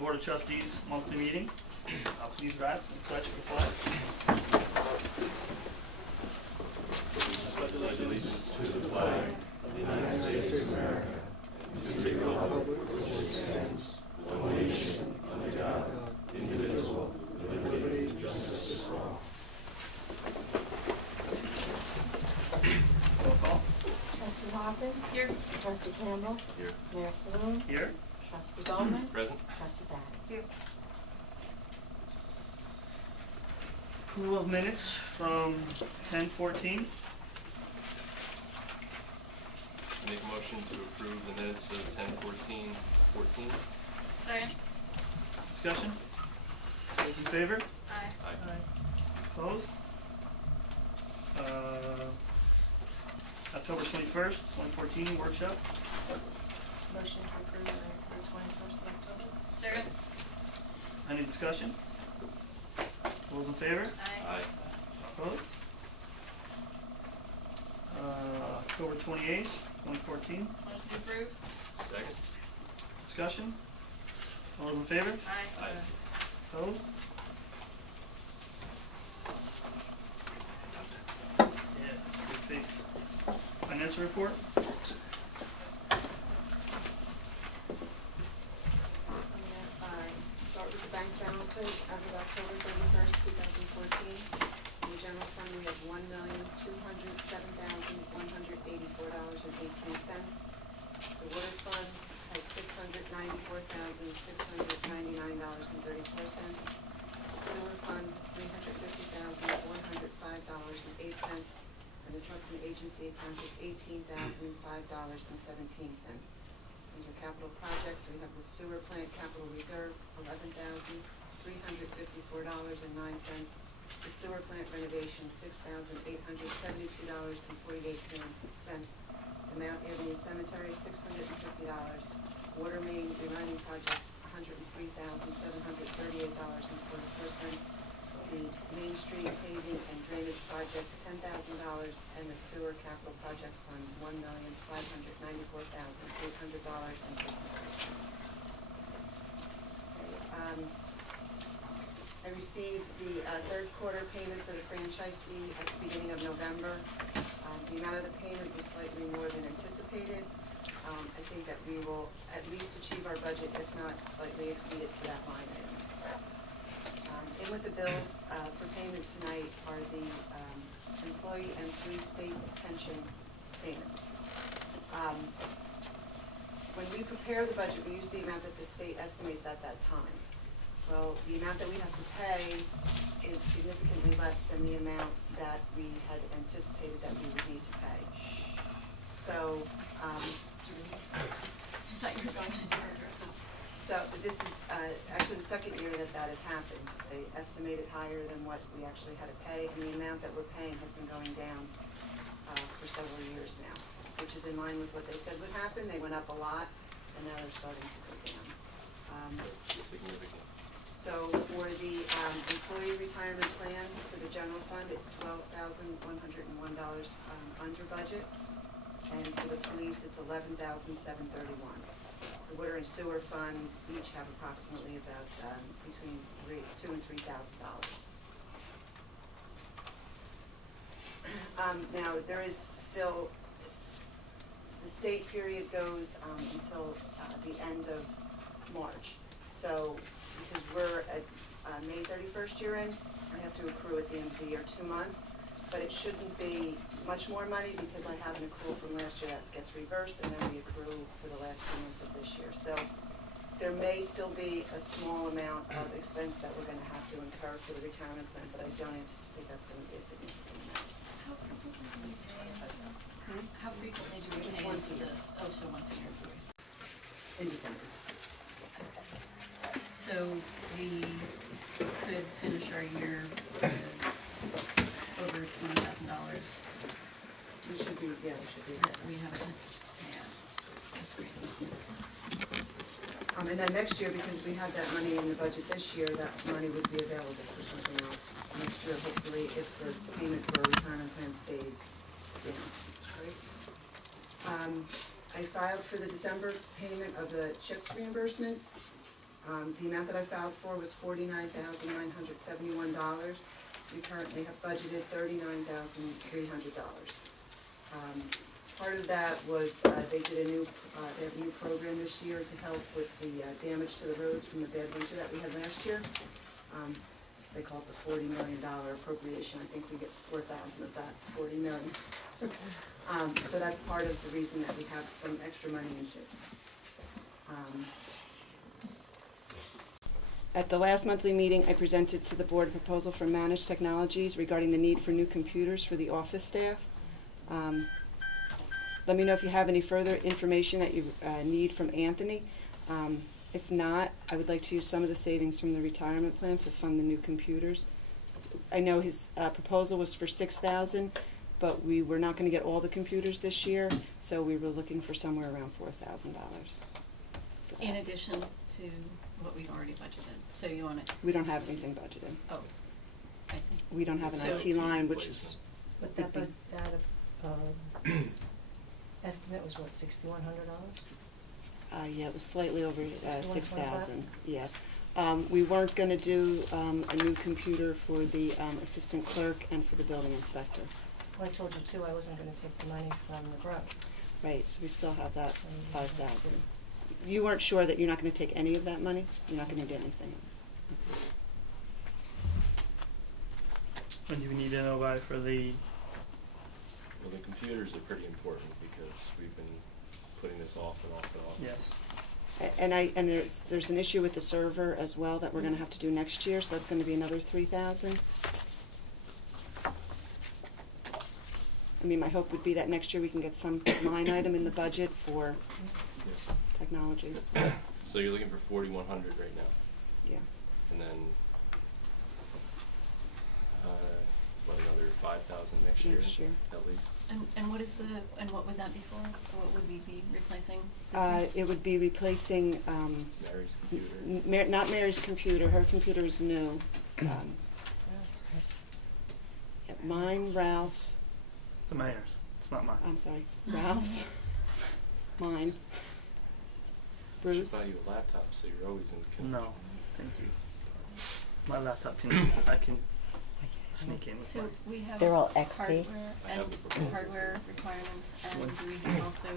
Board of Trustees monthly meeting. Please rise and pledge the flag. I pledge allegiance to the flag of the United States of America and to the republic for which it stands, one nation, under God, indivisible, with liberty and justice for all. Roll call. Trustee Hawkins? Here. Trustee Campbell? Here. Mayor Falloon? Here. Trustee Bowman? Present. Trustee Barrett? Here. Approval of minutes from 10/14. Make a motion to approve the minutes of 10/14/14. Second. Discussion? Those in favor? Aye. Aye. Opposed? October 21st, 2014 workshop. Motion to approve the minutes for the 21st of October. Second. Any discussion? Those in favor? Aye. Aye. Opposed? October 28th, 2014. Motion to approve. Second. Discussion? All those in favor? Aye. Aye. Opposed? Yeah, good face. Financial report? Start with the bank balances as of October 31st, 2014. In the general fund, we have $1,207,184.18. The water fund has $694,699.34. The sewer fund has $350,105.08. And the trust and agency account is $18,005.17. Under capital projects, we have the sewer plant capital reserve, $11,354.09. The sewer plant renovation, $6,872.48. The Mount Avenue Cemetery, $650. Water main relining project, $103,738.44. The Main Street paving and drainage project, $10,000, and the sewer capital projects fund, $1,594,800.50. I received the third quarter payment for the franchise fee at the beginning of November. The amount of the payment was slightly more than anticipated. I think that we will at least achieve our budget, if not slightly exceed it for that line item. In with the bills for payment tonight are the employee and 3 state pension payments. When we prepare the budget, we use the amount that the state estimates at that time. Well, the amount that we have to pay is significantly less than the amount that we had anticipated that we would need to pay. So, I thought you were going to do it. so this is actually the second year that that has happened. They estimated higher than what we actually had to pay, and the amount that we're paying has been going down for several years now, which is in line with what they said would happen. They went up a lot, and now they're starting to go down. Significant. So for the employee retirement plan for the general fund, it's $12,101 under budget, and for the police, it's $11,731. The water and sewer fund each have approximately about between $2,000 and $3,000. Now there is still, the state period goes until the end of March. So because we're at May 31st year end, I have to accrue at the end of the year 2 months. But it shouldn't be much more money because I have an accrual from last year that gets reversed, and then we accrue for the last 2 months of this year. So there may still be a small amount of expense that we're going to have to incur for the retirement plan, but I don't anticipate that's going to be a significant amount. How frequently do we Just pay once a into year. the, so once a year? In December. So we could finish our year with over $20,000 We should be, yeah, we should be. that we haven't, yeah, that's great. And then next year, because we had that money in the budget this year, that money would be available for something else next year, hopefully, if the payment for a retirement plan stays down. That's great. I filed for the December payment of the CHIPS reimbursement. The amount that I filed for was $49,971. We currently have budgeted $39,300. Part of that was they did they have a new program this year to help with the damage to the roads from the bad winter that we had last year. They call it the $40 million appropriation. I think we get 4,000 of that, 40 million. So that's part of the reason that we have some extra money in chips. At the last monthly meeting, I presented to the board a proposal from Managed Technologies regarding the need for new computers for the office staff. Let me know if you have any further information that you need from Anthony. If not, I would like to use some of the savings from the retirement plan to fund the new computers. I know his proposal was for $6,000, but we were not going to get all the computers this year, so we were looking for somewhere around $4,000. In addition to what we've already budgeted, so you want to? We don't have anything budgeted. Oh, I see. We don't have an So- IT line, which is But that estimate was what, $6,100? yeah, it was slightly over 61.5? 6,000. Yeah, we weren't going to do a new computer for the assistant clerk and for the building inspector. Well, I told you too, I wasn't gonna take the money from the grant. Right, so we still have that So you have 5,000. to- You weren't sure that you're not going to take any of that money? You're not going to do anything? When do we need to know about it for the, Well, the computers are pretty important because we've been putting this off and off and off. Yes. And there's an issue with the server as well that we're going to have to do next year, so that's going to be another 3,000. I mean, my hope would be that next year we can get some line item in the budget for Yeah. technology. So you're looking for 4,100 right now, Yeah. and then what, another 5,000 next year? Next year. At least. And what is and what would that be for? What would we be replacing? It would be replacing Mary's computer. Not Mary's computer. Her computer is new. Yeah, mine, Ralph's. the mayor's? It's not mine. I'm sorry, Ralph's. Mine. I should Bruce. buy you a laptop so you're always in. No, thank you. My laptop I can sneak in with So mine. we have They're all XP? hardware I have and the proposal. hardware requirements, and One. do we do also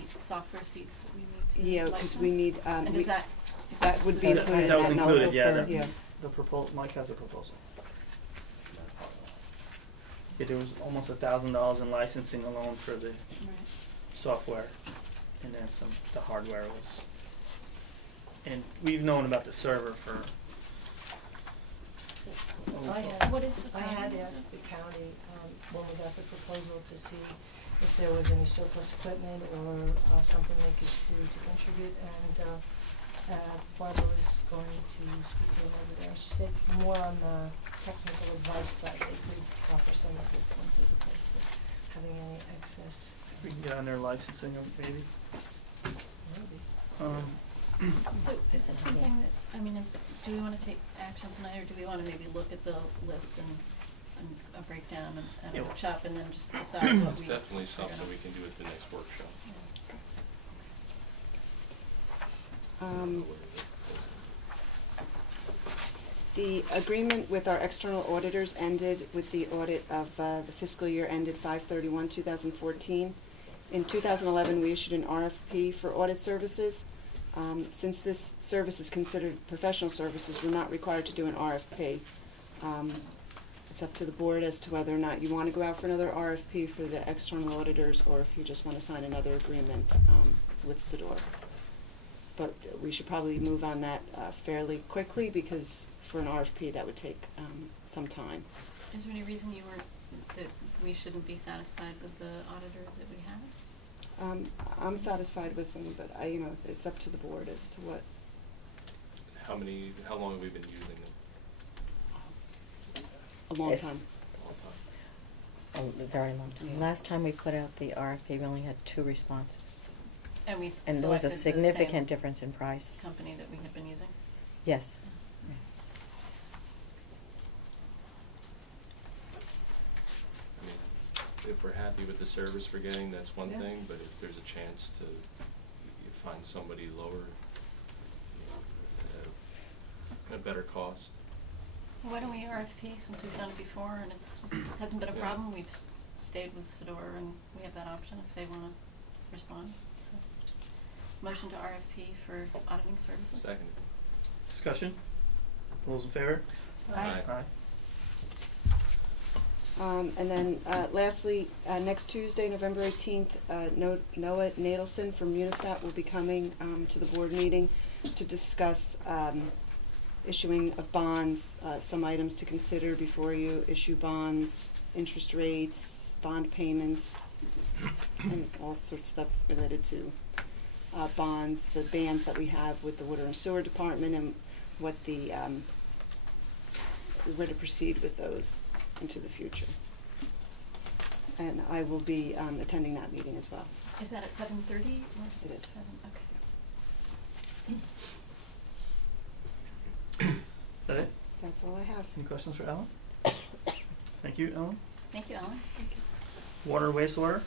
software seats that we need to Yeah, because we need. And we- is that that would be That included. That was in included, also yeah. for- yeah. The proposal, Mike has a proposal. Yeah, there was almost $1,000 in licensing alone for the right? software, and then the hardware was. And we've known about the server for. What is the I had county? asked the county, when we got the proposal, to see if there was any surplus equipment or something they could do to contribute, and Barbara was going to speak to them over there, and she said more on the technical advice side, they could offer some assistance as opposed to having any excess. We can get on their licensing, maybe. Maybe. So is this something that, I mean, do we want to take action tonight, or do we want to maybe look at the list and a breakdown and a Yeah. workshop, and then just decide what It's we definitely are something gonna- we can do at the next workshop. Yeah. I don't know what it is. The agreement with our external auditors ended with the audit of the fiscal year ended 5/31/2014. In 2011, we issued an RFP for audit services. Since this service is considered professional services, we're not required to do an RFP. It's up to the board as to whether or not you want to go out for another RFP for the external auditors, or if you just want to sign another agreement with Sador. But we should probably move on that fairly quickly, because for an RFP that would take some time. Is there any reason that we shouldn't be satisfied with the auditor that we have? I'm satisfied with them, but it's up to the board as to what. How long have we been using them? A long Yes. time. A long time. A very long time. Yeah. Last time we put out the RFP, we only had 2 responses. And we And there was a selected the significant same difference in price. company that we had been using? Yes. Yeah. I mean, if we're happy with the service we're getting, that's one Yeah. thing, but if there's a chance to find somebody lower, better cost. Why don't we RFP, since we've done it before and hasn't been a Yeah. problem, we've stayed with Sedora and we have that option if they wanna respond, so. Motion to RFP for auditing services? Second. Discussion? All those in favor? Aye. Aye. And then lastly, next Tuesday, November 18th, Noah Nadelson from Unisat will be coming to the board meeting to discuss issuing of bonds, some items to consider before you issue bonds, interest rates, bond payments, and all sorts of stuff related to bonds, the bans that we have with the Water and Sewer Department, and what the where to proceed with those into the future. And I will be attending that meeting as well. Is that at 7:30 or? It is. 7, okay. Is that it? That's all I have. Any questions for Ellen? Thank you, Ellen. Thank you, Ellen. Thank you. Water and wastewater?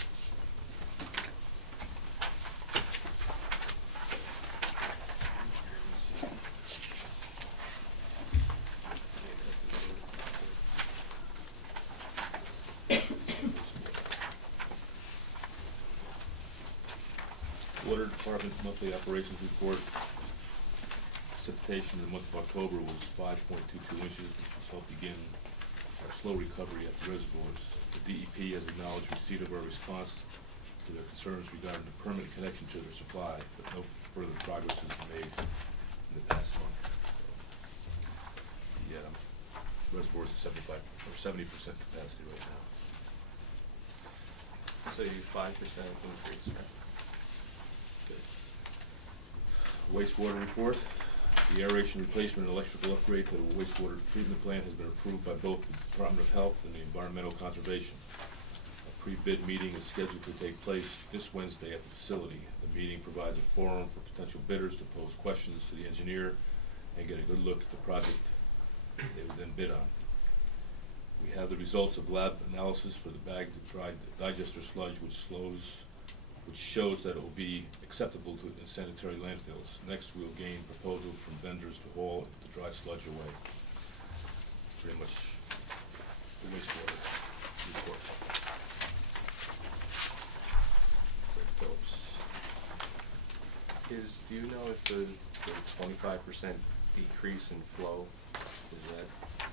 Water Department monthly operations report. Precipitation in the month of October was 5.22 inches, which has helped begin our slow recovery at the reservoirs. The DEP has acknowledged receipt of our response to their concerns regarding the permanent connection to their supply, but no further progress has been made in the past month. The reservoirs are 70% capacity right now. So 5% increase, right? Wastewater report. The aeration replacement and electrical upgrade to the wastewater treatment plant has been approved by both the Department of Health and the Environmental Conservation. A pre-bid meeting is scheduled to take place this Wednesday at the facility. The meeting provides a forum for potential bidders to pose questions to the engineer and get a good look at the project they would then bid on. We have the results of lab analysis for the bagged dried digester sludge, which shows that it will be acceptable to sanitary landfills. Next, we'll gain proposals from vendors to haul the dry sludge away. Pretty much the wastewater report. Greg Phillips. Do you know if the 25% decrease in flow, is that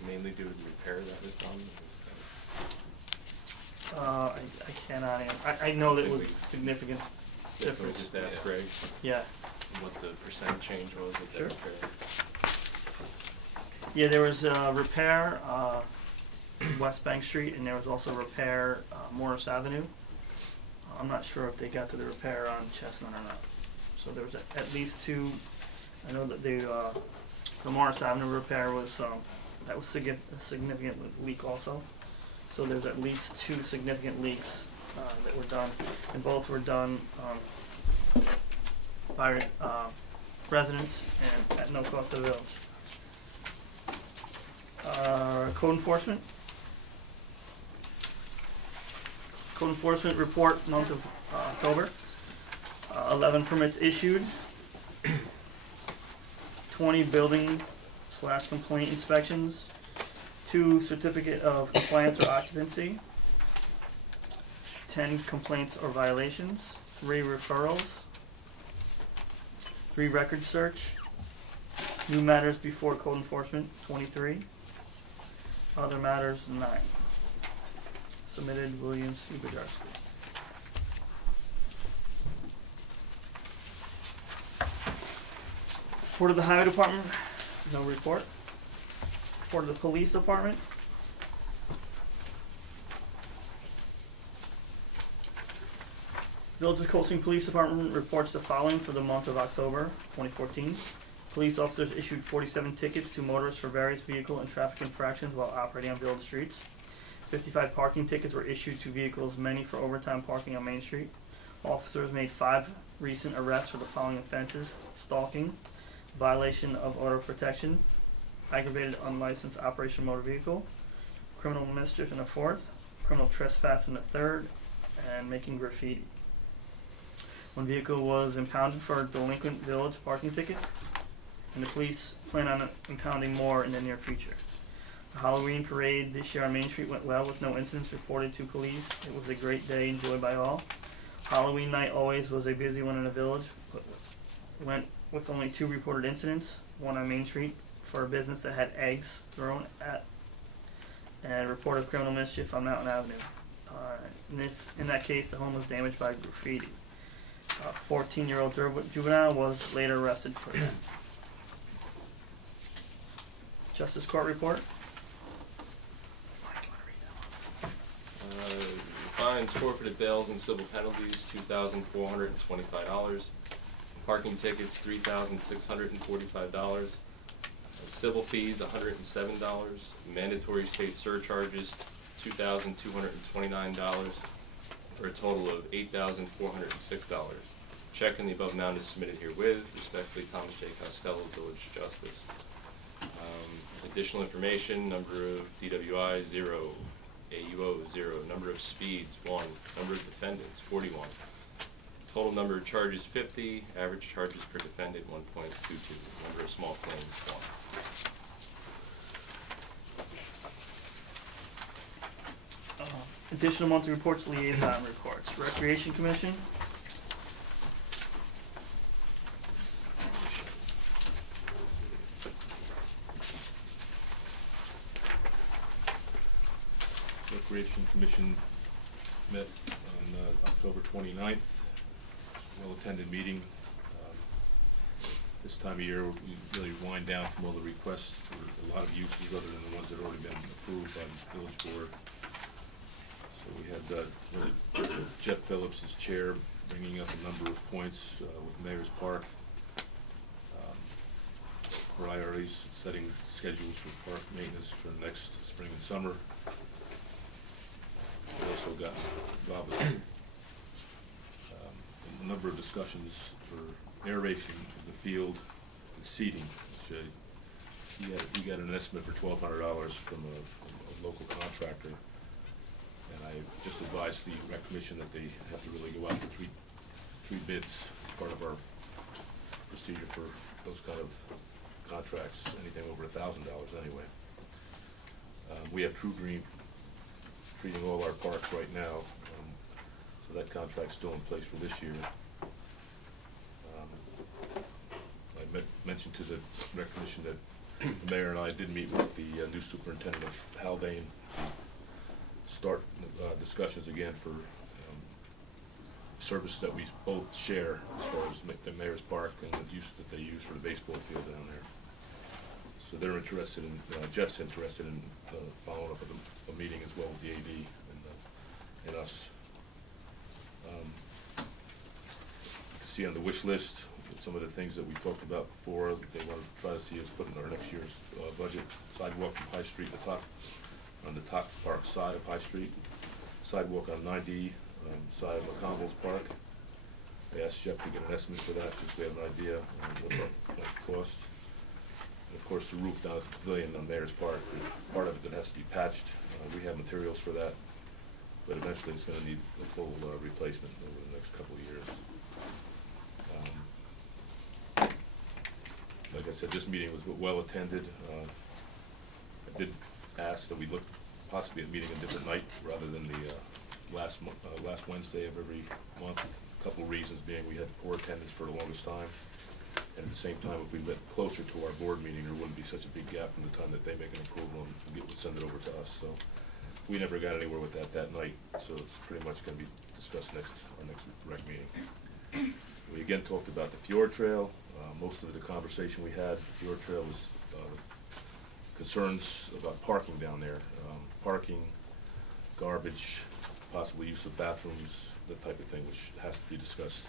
mainly due to the repair that was done? I cannot answer. I know that it was significant Can we difference. just ask Greg Yeah. what the percent change was of that Sure. repair? Yeah, there was repair West Bank Street, and there was also repair Morris Avenue. I'm not sure if they got to the repair on Chestnut or not. So there was at least two. I know that the Morris Avenue repair was that was a significant leak also. So there's at least two significant leaks that were done, and both were done by residents and at no cost to the village. Code enforcement. Code enforcement report month of October. 11 permits issued. 20 building/complaint inspections. 2 certificate of compliance or occupancy. 10 complaints or violations. 3 referrals. 3 record search. New matters before code enforcement, 23. Other matters, 9. Submitted, William C. Bajarski. Report of the Highway Department, no report. Report of the Police Department. Village of Cold Spring Police Department reports the following for the month of October 2014. Police officers issued 47 tickets to motorists for various vehicle and traffic infractions while operating on village streets. 55 parking tickets were issued to vehicles, many for overtime parking on Main Street. Officers made 5 recent arrests for the following offenses: stalking, violation of auto protection, aggravated unlicensed operation of motor vehicle, criminal mischief in the 4th, criminal trespass in the 3rd, and making graffiti. 1 vehicle was impounded for delinquent village parking tickets. and the police plan on impounding more in the near future. The Halloween parade this year on Main Street went well with no incidents reported to police. It was a great day enjoyed by all. Halloween night always was a busy one in the village, but went with only 2 reported incidents, one on Main Street for a business that had eggs thrown at, and a report of criminal mischief on Mountain Avenue. In that case, the home was damaged by graffiti. A 14-year-old juvenile was later arrested for that. Justice Court report. Mike, you wanna read that one? Fines, forfeited bails, and civil penalties, $2,425. Parking tickets, $3,645. Civil fees, $107. Mandatory state surcharges, $2,229, for a total of $8,406. Check in the above amount is submitted herewith. Respectfully, Thomas J. Costello, Village Justice. Additional information: number of DWI 0, AUO 0, number of speeds 1, number of defendants 41. Total number of charges 50, average charges per defendant 1.22, number of small claims 1. Additional monthly reports, liaison reports. Recreation Commission. Recreation Commission met on October 29th. Well-attended meeting. This time of year, we really wind down from all the requests for a lot of uses other than the ones that have already been approved by the village board. So we had Jeff Phillips as chair, bringing up a number of points with Mayor's Park, priorities, setting schedules for park maintenance for next spring and summer. We also got involved with a number of discussions for aeration of the field and seeding, which he got an estimate for $1,200 from a local contractor. And I just advised the Rec Commission that they have to really go out for three bids as part of our procedure for those kind of contracts, anything over $1,000 anyway. We have True Green treating all our parks right now, so that contract's still in place for this year. I mentioned to the Rec Commission that the mayor and I did meet with the new superintendent of Haldane to start discussions again for services that we both share as far as the Mayor's Park and the use that they use for the baseball field down there. So they're interested in, Jeff's interested in following up with a meeting as well with the AD and us. You can see on the wish list some of the things that we talked about before that they want to try to see us put in our next year's budget. Sidewalk from High Street on the Tots Park side of High Street. Sidewalk on 90 side of McConville's Park. I asked Jeff to get an estimate for that, just so we have an idea what it might cost. And of course, the roof down at the pavilion on Mayor's Park, there's part of it that has to be patched. We have materials for that, but eventually it's going to need a full replacement over the next couple of years. Like I said, this meeting was well attended. I did ask that we look possibly at meeting a different night rather than the last Wednesday of every month. A couple of reasons being we had poor attendance for the longest time, and at the same time, if we met closer to our board meeting, there wouldn't be such a big gap from the time that they make an approval and would send it over to us. So we never got anywhere with that night. So it's pretty much going to be discussed our next rec meeting. We again talked about the Fjord Trail. Most of the conversation we had, the Fjord Trail was concerns about parking down there. Parking, garbage, possible use of bathrooms, that type of thing, which has to be discussed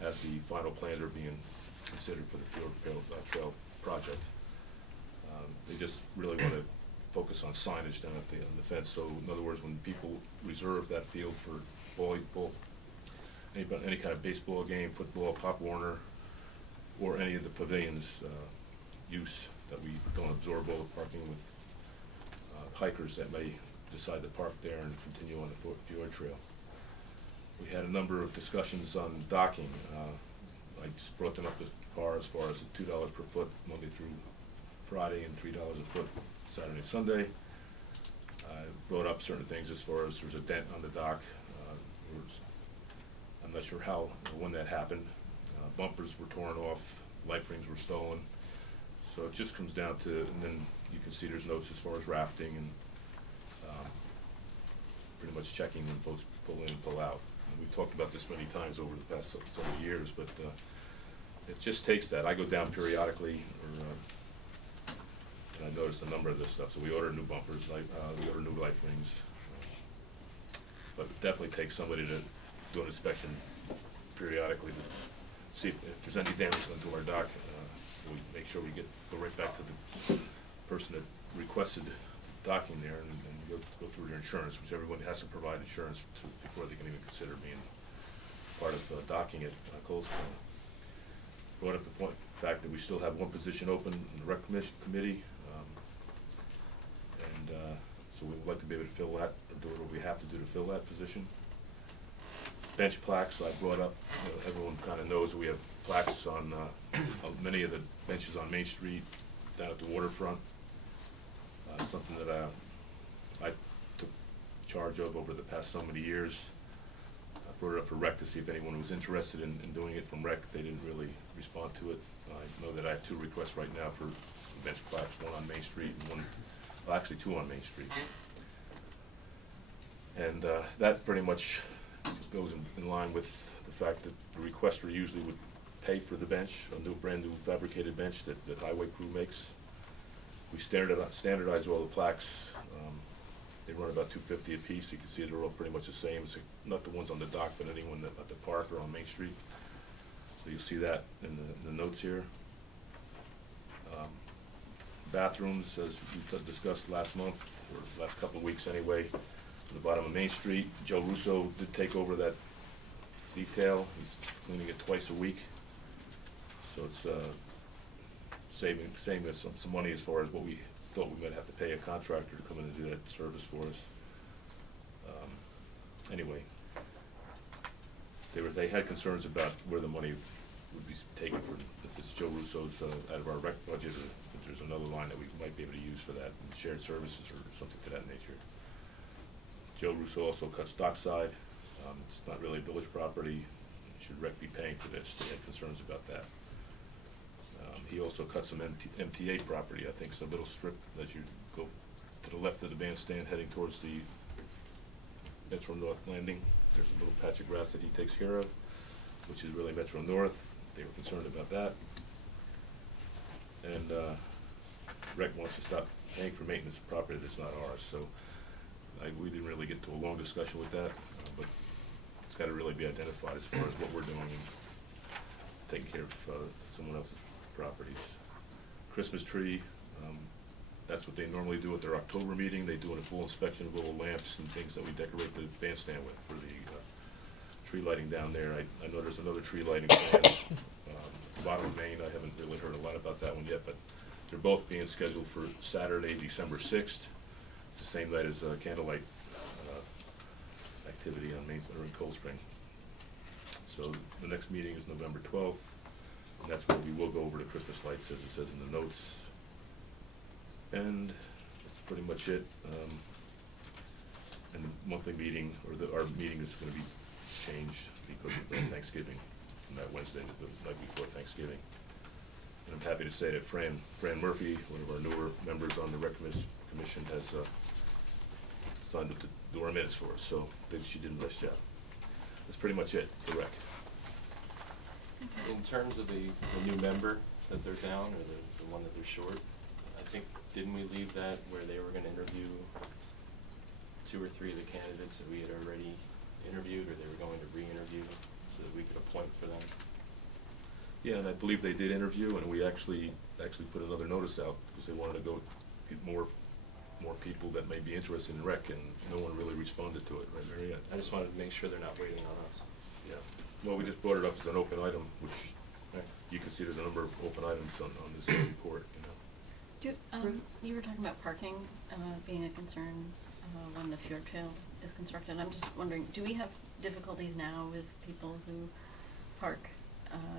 as the final plans are being considered for the Fjord Trail project. They just really want to focus on signage down at on the fence. So in other words, when people reserve that field for volleyball, any kind of baseball game, football, Pop Warner, or any of the pavilions use, that we don't absorb all the parking with hikers that may decide to park there and continue on the Fjord Trail. We had a number of discussions on docking. I just brought them up to par as far as $2 per foot Monday through Friday and $3 a foot Saturday and Sunday. I brought up certain things as far as there's a dent on the dock. I'm not sure how or when that happened. Bumpers were torn off, life rings were stolen. So it just comes down to, and then you can see there's notes as far as rafting and pretty much checking when boats pull in and pull out. And we've talked about this many times over the past several years, but it just takes that. I go down periodically, and I noticed a number of this stuff. So we order new bumpers, we order new life rings. But it definitely takes somebody to do an inspection periodically to see if there's any damage done to our dock. We make sure we go right back to the person that requested docking there and go through their insurance, which everyone has to provide insurance before they can even consider being part of docking at Cold Spring. Brought up the fact that we still have one position open in the rec committee, so we would like to be able to fill that, or do what we have to do to fill that position. Bench plaques I brought up. Everyone kind of knows we have plaques on many of the benches on Main Street, down at the waterfront. Something that I took charge of over the past so many years. I brought it up for rec to see if anyone was interested in doing it from rec. They didn't really respond to it. I know that I have 2 requests right now for some bench plaques, one on Main Street and one, well, actually 2 on Main Street. And that pretty much goes in line with the fact that the requester usually would pay for the bench, a brand new fabricated bench that highway crew makes. We standardize all the plaques. They run about $250 a piece. You can see they're all pretty much the same. It's not the ones on the dock, but anyone at the park or on Main Street. So you'll see that in the notes here. Bathrooms, as we discussed last month, or last couple of weeks anyway, on the bottom of Main Street. Joe Russo did take over that detail. He's cleaning it twice a week. So it's saving us some money as far as what we thought we might have to pay a contractor to come in and do that service for us. Anyway, they had concerns about where the money would be taken for, if it's Joe Russo's out of our rec budget, or if there's another line that we might be able to use for that, shared services or something to that nature. Joe Russo also cuts dockside. It's not really village property. Should rec be paying for this? They had concerns about that. He also cut some MTA property. I think it's a little strip as you go to the left of the bandstand heading towards the Metro North landing. There's a little patch of grass that he takes care of, which is really Metro North. They were concerned about that. And rec wants to stop paying for maintenance of property that's not ours. So we didn't really get to a long discussion with that, but it's got to really be identified as far as what we're doing and taking care of someone else's properties. Christmas tree, that's what they normally do at their October meeting. They do a full inspection of all the lamps and things that we decorate the bandstand with for the tree lighting down there. I know there's another tree lighting plan, bottom of Main. I haven't really heard a lot about that one yet, but they're both being scheduled for Saturday, December 6th. It's the same night as candlelight activity on Main or in Cold Spring. So the next meeting is November 12th. And that's where we will go over the Christmas lights, as it says in the notes. And that's pretty much it. And the monthly meeting, or our meeting is going to be changed because of Thanksgiving, from that Wednesday to the night before Thanksgiving. And I'm happy to say that Fran Murphy, one of our newer members on the Rec Commission, has signed up to do our minutes for us. So she did a nice job. That's pretty much it for Rec. In terms of the new member that they're down, or the one that they're short, I think, didn't we leave that where they were going to interview 2 or 3 of the candidates that we had already interviewed, or they were going to re-interview so that we could appoint for them? Yeah, and I believe they did interview, and we actually put another notice out because they wanted to go get more people that may be interested in rec, and no one really responded to it, right, Mary Ann? I just wanted to make sure they're not waiting on us. Yeah. Well, we just brought it up as an open item, which you can see there's a number of open items on this report, you know. You were talking about parking being a concern when the fjord trail is constructed. I'm just wondering, do we have difficulties now with people who park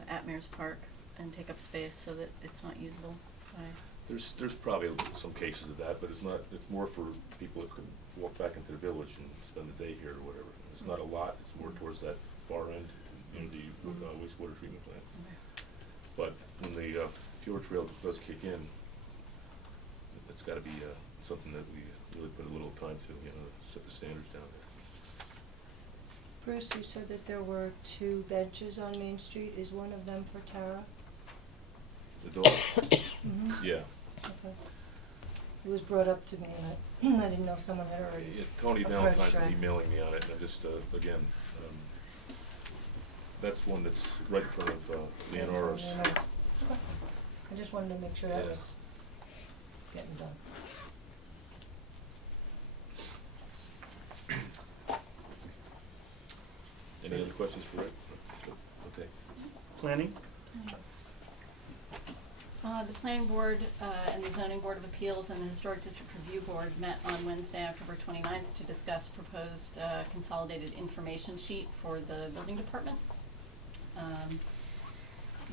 at Mayor's Park and take up space so that it's not usable by, There's probably some cases of that, but it's more for people that can walk back into the village and spend the day here or whatever. It's not a lot, it's more towards that far end, in the wastewater treatment plant. But when the fjord trail does kick in, it's gotta be something that we really put a little time to, set the standards down there. Bruce, you said that there were 2 benches on Main Street. Is one of them for Tara? The dog, yeah. Okay. It was brought up to me, and I didn't know if someone had already Yeah, Tony approached Valentine's her. been emailing me on it, and I just, again, that's one that's right in front of Leonora's. Okay. I just wanted to make sure that Yeah. was getting done. Any other questions for Rick? Okay. Planning? The planning board and the zoning board of appeals and the historic district review board met on Wednesday, October 29th to discuss proposed consolidated information sheet for the building department.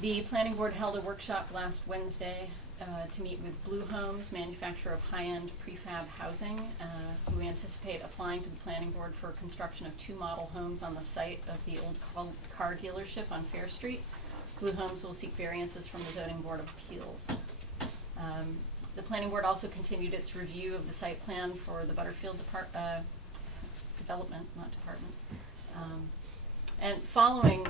The planning board held a workshop last Wednesday to meet with Blue Homes, manufacturer of high-end prefab housing, who we anticipate applying to the planning board for construction of 2 model homes on the site of the old car dealership on Fair Street. Blue Homes will seek variances from the zoning board of appeals. The planning board also continued its review of the site plan for the Butterfield development, not department. And following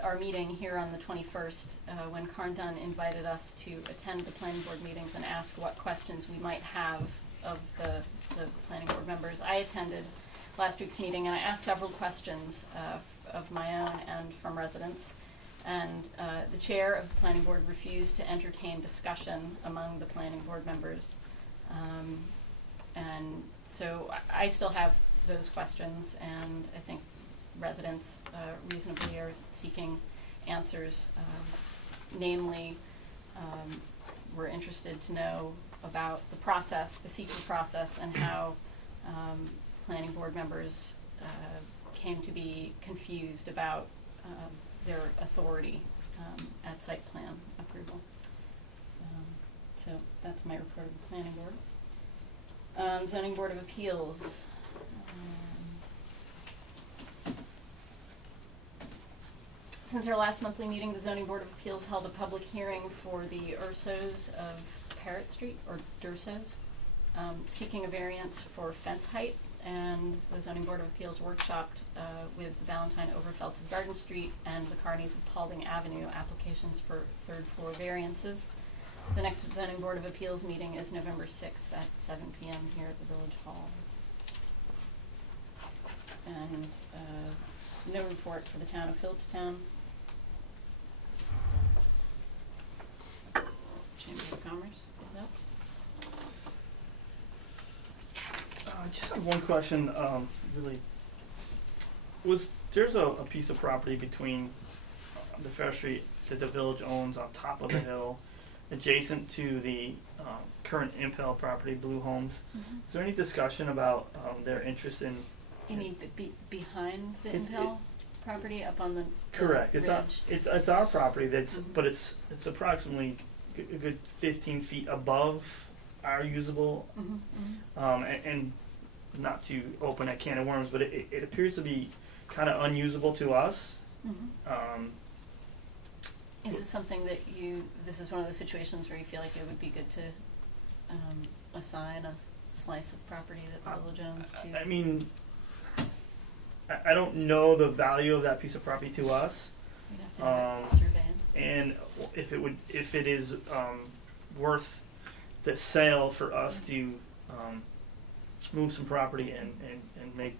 our meeting here on the 21st, when Carndon invited us to attend the planning board meetings and ask what questions we might have of the planning board members, I attended last week's meeting and I asked several questions of my own and from residents. And the chair of the planning board refused to entertain discussion among the planning board members. And so I still have those questions, and I think residents reasonably are seeking answers. Namely, we're interested to know about the process, the seeking process, and how planning board members came to be confused about their authority at site plan approval. So that's my report of the planning board. Zoning board of appeals. Since our last monthly meeting, the zoning board of appeals held a public hearing for the Ursos of Parrot Street, or Dursos, seeking a variance for fence height. And the zoning board of appeals workshopped with Valentine Overfeltz of Garden Street and the Carneys of Paulding Avenue applications for 3rd floor variances. The next zoning board of appeals meeting is November 6th at 7 p.m. here at the Village Hall. And no report for the town of Philipstown. Chamber of Commerce, nope. I just have one question, really. There's a piece of property between the Fair Street that the village owns on top of the hill, adjacent to the current Impel property, Blue Homes. Mm-hmm. Is there any discussion about their interest in? You mean behind the Impel property up on the Correct. ridge? It's our property. That's Mm-hmm. but it's approximately a good 15 feet above our usable. Mm-hmm, mm-hmm. And not to open a can of worms, but it appears to be kind of unusable to us. Mm-hmm. Is this something that this is one of the situations where you feel like it would be good to assign a slice of property that the village owns to? I mean, I don't know the value of that piece of property to us. We'd have to have it surveyed. And if it is worth the sale for us to move some property and make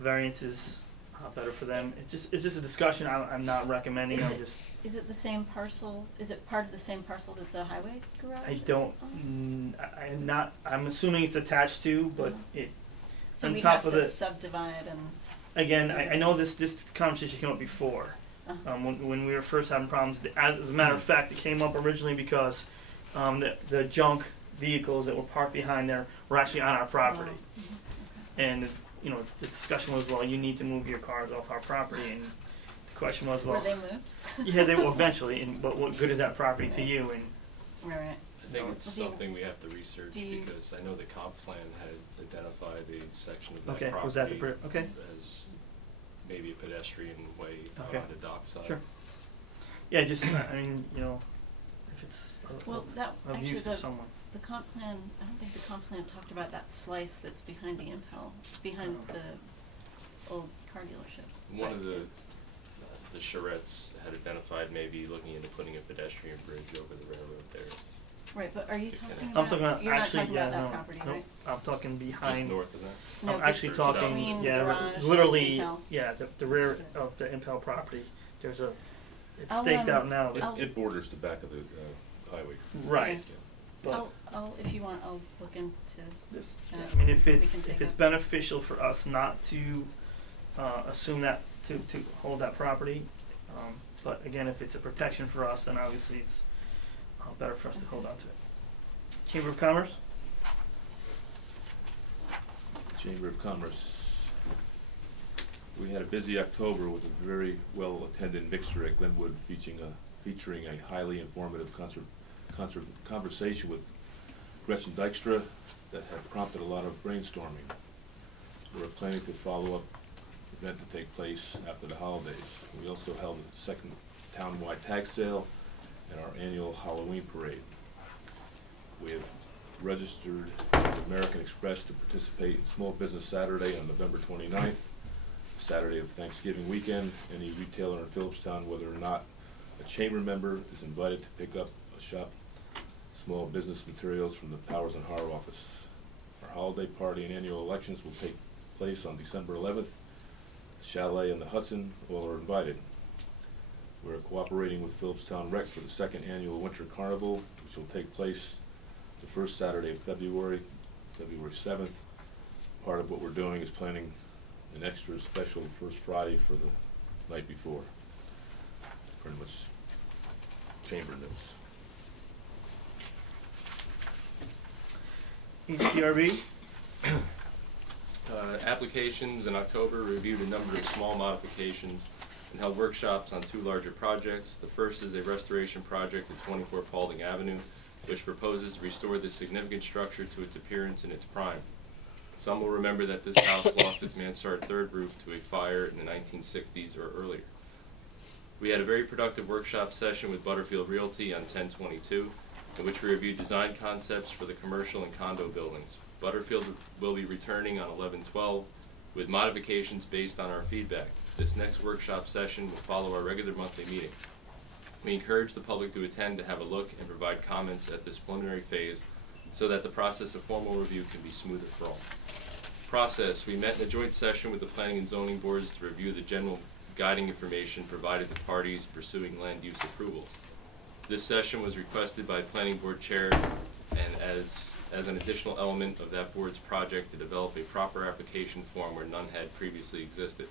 variances better for them. It's just a discussion. I'm not recommending. Is it the same parcel? Is it part of the same parcel that the highway garage I is don't. on? I'm not. I'm assuming it's attached to, but it. So on we top have of to it, subdivide and. again, I know this conversation came up before. Uh-huh. When we were first having problems. As a matter of fact, it came up originally because the junk vehicles that were parked behind there were actually on our property. Oh, mm-hmm. Okay. And the discussion was, well, you need to move your cars off our property, and the question was, Were well, they moved? yeah, they will eventually, and what good is that property to you? And Right. I think it's Do you- something we have to research do you- because I know the comp plan had identified a section of that okay, property was that the okay? as maybe a pedestrian way Okay. on the dockside. Sure. Yeah, just I mean, you know, if it's Well, that, of actually, use to the someone. comp plan, I don't think the comp plan talked about that slice that's behind the Impel, behind Oh. the old car dealership. One Right. of the charrettes had identified maybe looking into putting a pedestrian bridge over the railroad there, Right, but are you I'm talking I'm about, talking about you're not actually, talking yeah, about that no, property, nope. right? I'm talking just behind. north of that. No, I'm actually between talking, the yeah, garage and literally, Impel. yeah, the rear of the Impel property. There's a, it's I'll, staked out now. I'll- It borders the back of the highway. Right. Yeah. But I'll, if you want, I'll look into this, that. I mean, if We it's can take if it's a- beneficial for us not to assume that to hold that property, but again, if it's a protection for us, then obviously it's better for us to hold on to it. Chamber of Commerce. Chamber of Commerce. We had a busy October with a very well-attended mixer at Glenwood featuring a highly informative conversation with Gretchen Dykstra that had prompted a lot of brainstorming. We're planning to follow up event to take place after the holidays. We also held a second town-wide tag sale and our annual Halloween parade. We have registered with American Express to participate in Small Business Saturday on November 29th, Saturday of Thanksgiving weekend. Any retailer in Philipstown, whether or not a chamber member, is invited to pick up a shop small business materials from the Powers and Harbor office. Our holiday party and annual elections will take place on December 11th. The Chalet and the Hudson, all are invited. We're cooperating with Philipstown Rec for the second annual Winter Carnival, which will take place the first Saturday of February 7th. Part of what we're doing is planning an extra special first Friday for the night before. That's pretty much chamber news. HDRB. Applications in October reviewed a number of small modifications and held workshops on two larger projects. The first is a restoration project at 24 Paulding Avenue, which proposes to restore this significant structure to its appearance in its prime. Some will remember that this house lost its mansard third roof to a fire in the 1960s or earlier. We had a very productive workshop session with Butterfield Realty on 10/22, in which we reviewed design concepts for the commercial and condo buildings. Butterfield will be returning on 11/12 with modifications based on our feedback. This next workshop session will follow our regular monthly meeting. We encourage the public to attend to have a look and provide comments at this preliminary phase so that the process of formal review can be smoother for all. Process: we met in a joint session with the Planning and Zoning Boards to review the general guiding information provided to parties pursuing land use approvals. This session was requested by Planning Board Chair and as an additional element of that board's project to develop a proper application form where none had previously existed.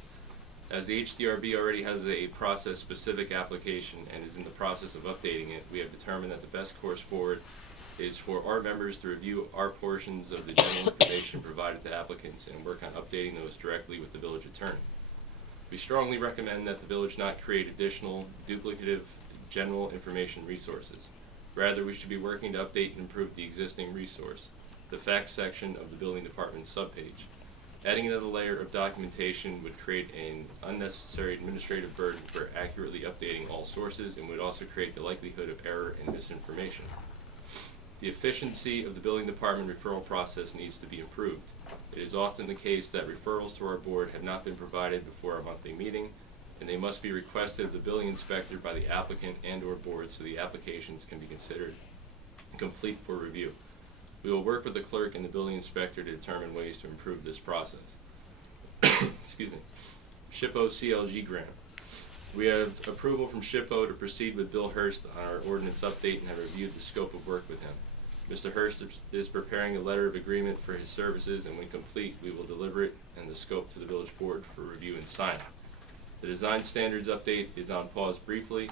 As the HDRB already has a process-specific application and is in the process of updating it, we have determined that the best course forward is for our members to review our portions of the general information provided to applicants and work on updating those directly with the village attorney. We strongly recommend that the village not create additional duplicative general information resources. Rather, we should be working to update and improve the existing resource, the facts section of the building department's subpage. Adding another layer of documentation would create an unnecessary administrative burden for accurately updating all sources and would also create the likelihood of error and misinformation. The efficiency of the building department referral process needs to be improved. It is often the case that referrals to our board have not been provided before our monthly meeting, and they must be requested of the building inspector by the applicant and/or board so the applications can be considered complete for review. We will work with the clerk and the building inspector to determine ways to improve this process. Excuse me. SHPO CLG grant. We have approval from SHPO to proceed with Bill Hurst on our ordinance update and have reviewed the scope of work with him. Mr. Hurst is preparing a letter of agreement for his services, and when complete, we will deliver it and the scope to the village board for review and signing. The design standards update is on pause briefly.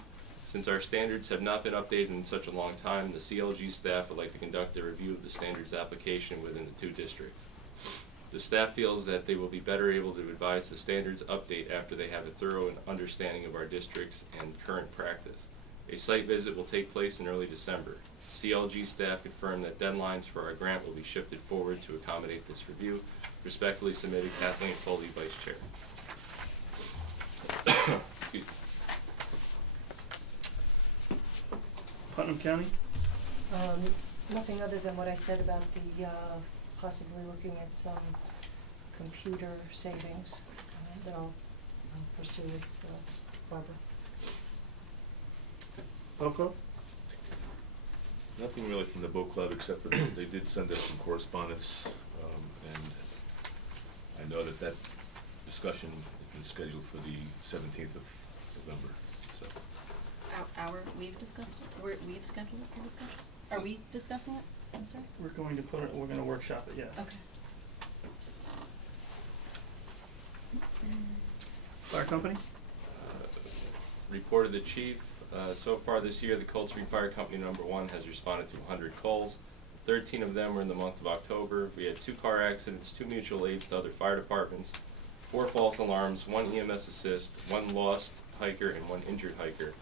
Since our standards have not been updated in such a long time, the CLG staff would like to conduct a review of the standards application within the two districts. The staff feels that they will be better able to advise the standards update after they have a thorough understanding of our districts and current practice. A site visit will take place in early December. CLG staff confirmed that deadlines for our grant will be shifted forward to accommodate this review. Respectfully submitted, Kathleen Foley, Vice Chair. Excuse me. Putnam County? Nothing other than what I said about the, possibly looking at some computer savings that I'll pursue with Barbara. Boat Club? Nothing really from the boat club, except for they did send us some correspondence, and I know that discussion has been scheduled for the 17th of November, so. We've discussed it? We've scheduled it for discussion? Are we discussing it? I'm sorry? We're going to workshop it, yes. Okay. Fire company? Reported the chief. So far this year, the Cold Spring Fire Company #1 has responded to 100 calls. 13 of them were in the month of October. We had 2 car accidents, 2 mutual aids to other fire departments, 4 false alarms, 1 EMS assist, 1 lost hiker, and 1 injured hiker.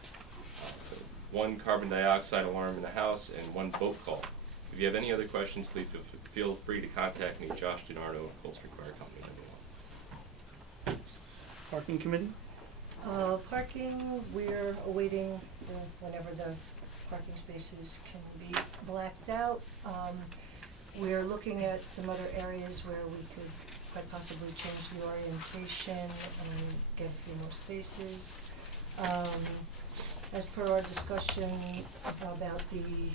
1 carbon dioxide alarm in the house, and 1 boat call. If you have any other questions, please feel free to contact me, Josh DiNardo of Cold Spring Fire Company #1. Parking committee? Parking, we're awaiting whenever the parking spaces can be blacked out. We're looking at some other areas where we could quite possibly change the orientation and get a few more spaces. As per our discussion about the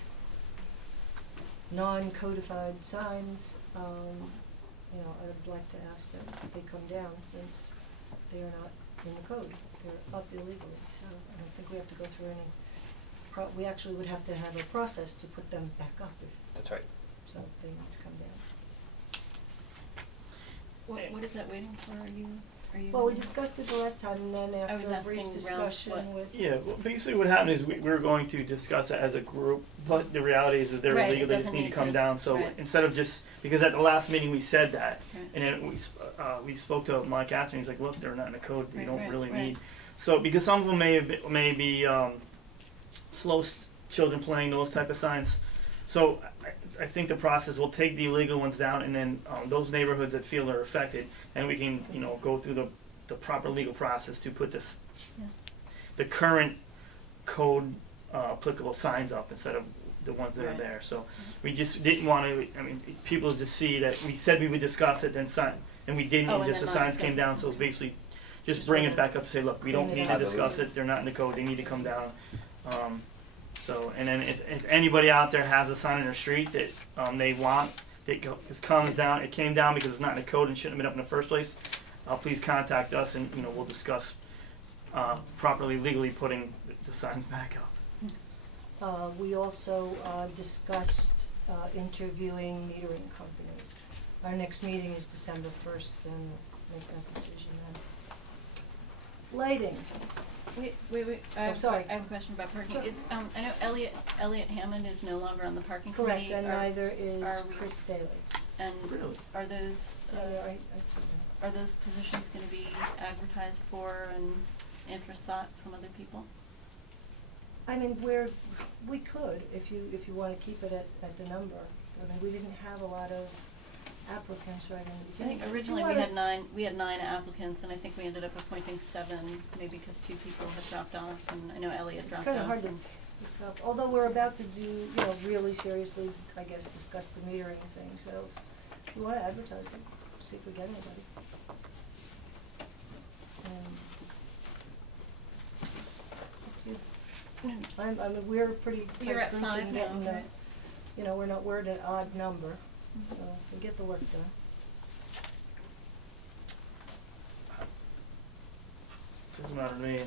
non-codified signs, I'd like to ask that they come down since they are not in the code. They're up illegally, so I don't think we have to go through any, we actually would have to have a process to put them back up if. That's right. So they need to come down. What is that waiting for? Are you? Well, we discussed it the last time, and then I was after a asking brief around discussion what- with. Yeah, well, basically what happened is we're going to discuss it as a group, but the reality is that they're Right, it illegal, they just doesn't need to need come to- down, so right. instead of just, because at the last meeting we said that, Right. and then we spoke to Mike Atherton, he's like, look, they're not in the code, they Right, don't right, really right. need. So, because some of them may be slow children playing, those type of signs. So I think the process will take the illegal ones down, and then those neighborhoods that feel they're affected, and we can, go through the proper legal process to put this, Yeah. the current code applicable signs up instead of the ones that are Right. there. So we just didn't want to, people just see that we said we would discuss it, then sign, and we didn't, Oh, and and just the then signs non-scheduled. came down, so it's basically just Just bring bring it back up to say, look, we don't bring it need to up. discuss it, they're not in the code, they need to come down. So, and then if anybody out there has a sign in their street that they want, it comes down, it came down because it's not in the code and shouldn't have been up in the first place, please contact us and, we'll discuss properly, legally putting the signs back up. We also discussed interviewing metering companies. Our next meeting is December 1st, and we'll make that decision then. Lighting. Wait. I'm sorry. I have a question about parking. Sure. Is I know Elliot Hammond is no longer on the parking Correct, committee. and neither is are we- Chris Daly. And Really? are those I are those positions going to be advertised for and interest sought from other people? mean, we could, if you want to keep it at the number. I mean, we didn't have a lot of applicants right in the I beginning. think originally we had 9 applicants, and I think we ended up appointing 7, maybe because 2 people had dropped off, and I know Elliot dropped off. It's kind of hard to pick up, although we're about to do, really seriously, I guess, discuss the metering thing, so if we want to advertise it, see if we get anybody. I mean, we're pretty You're tight at group 5 in now, getting the, right? we're at an odd number, Mhm. so we get the work done. Doesn't matter to me.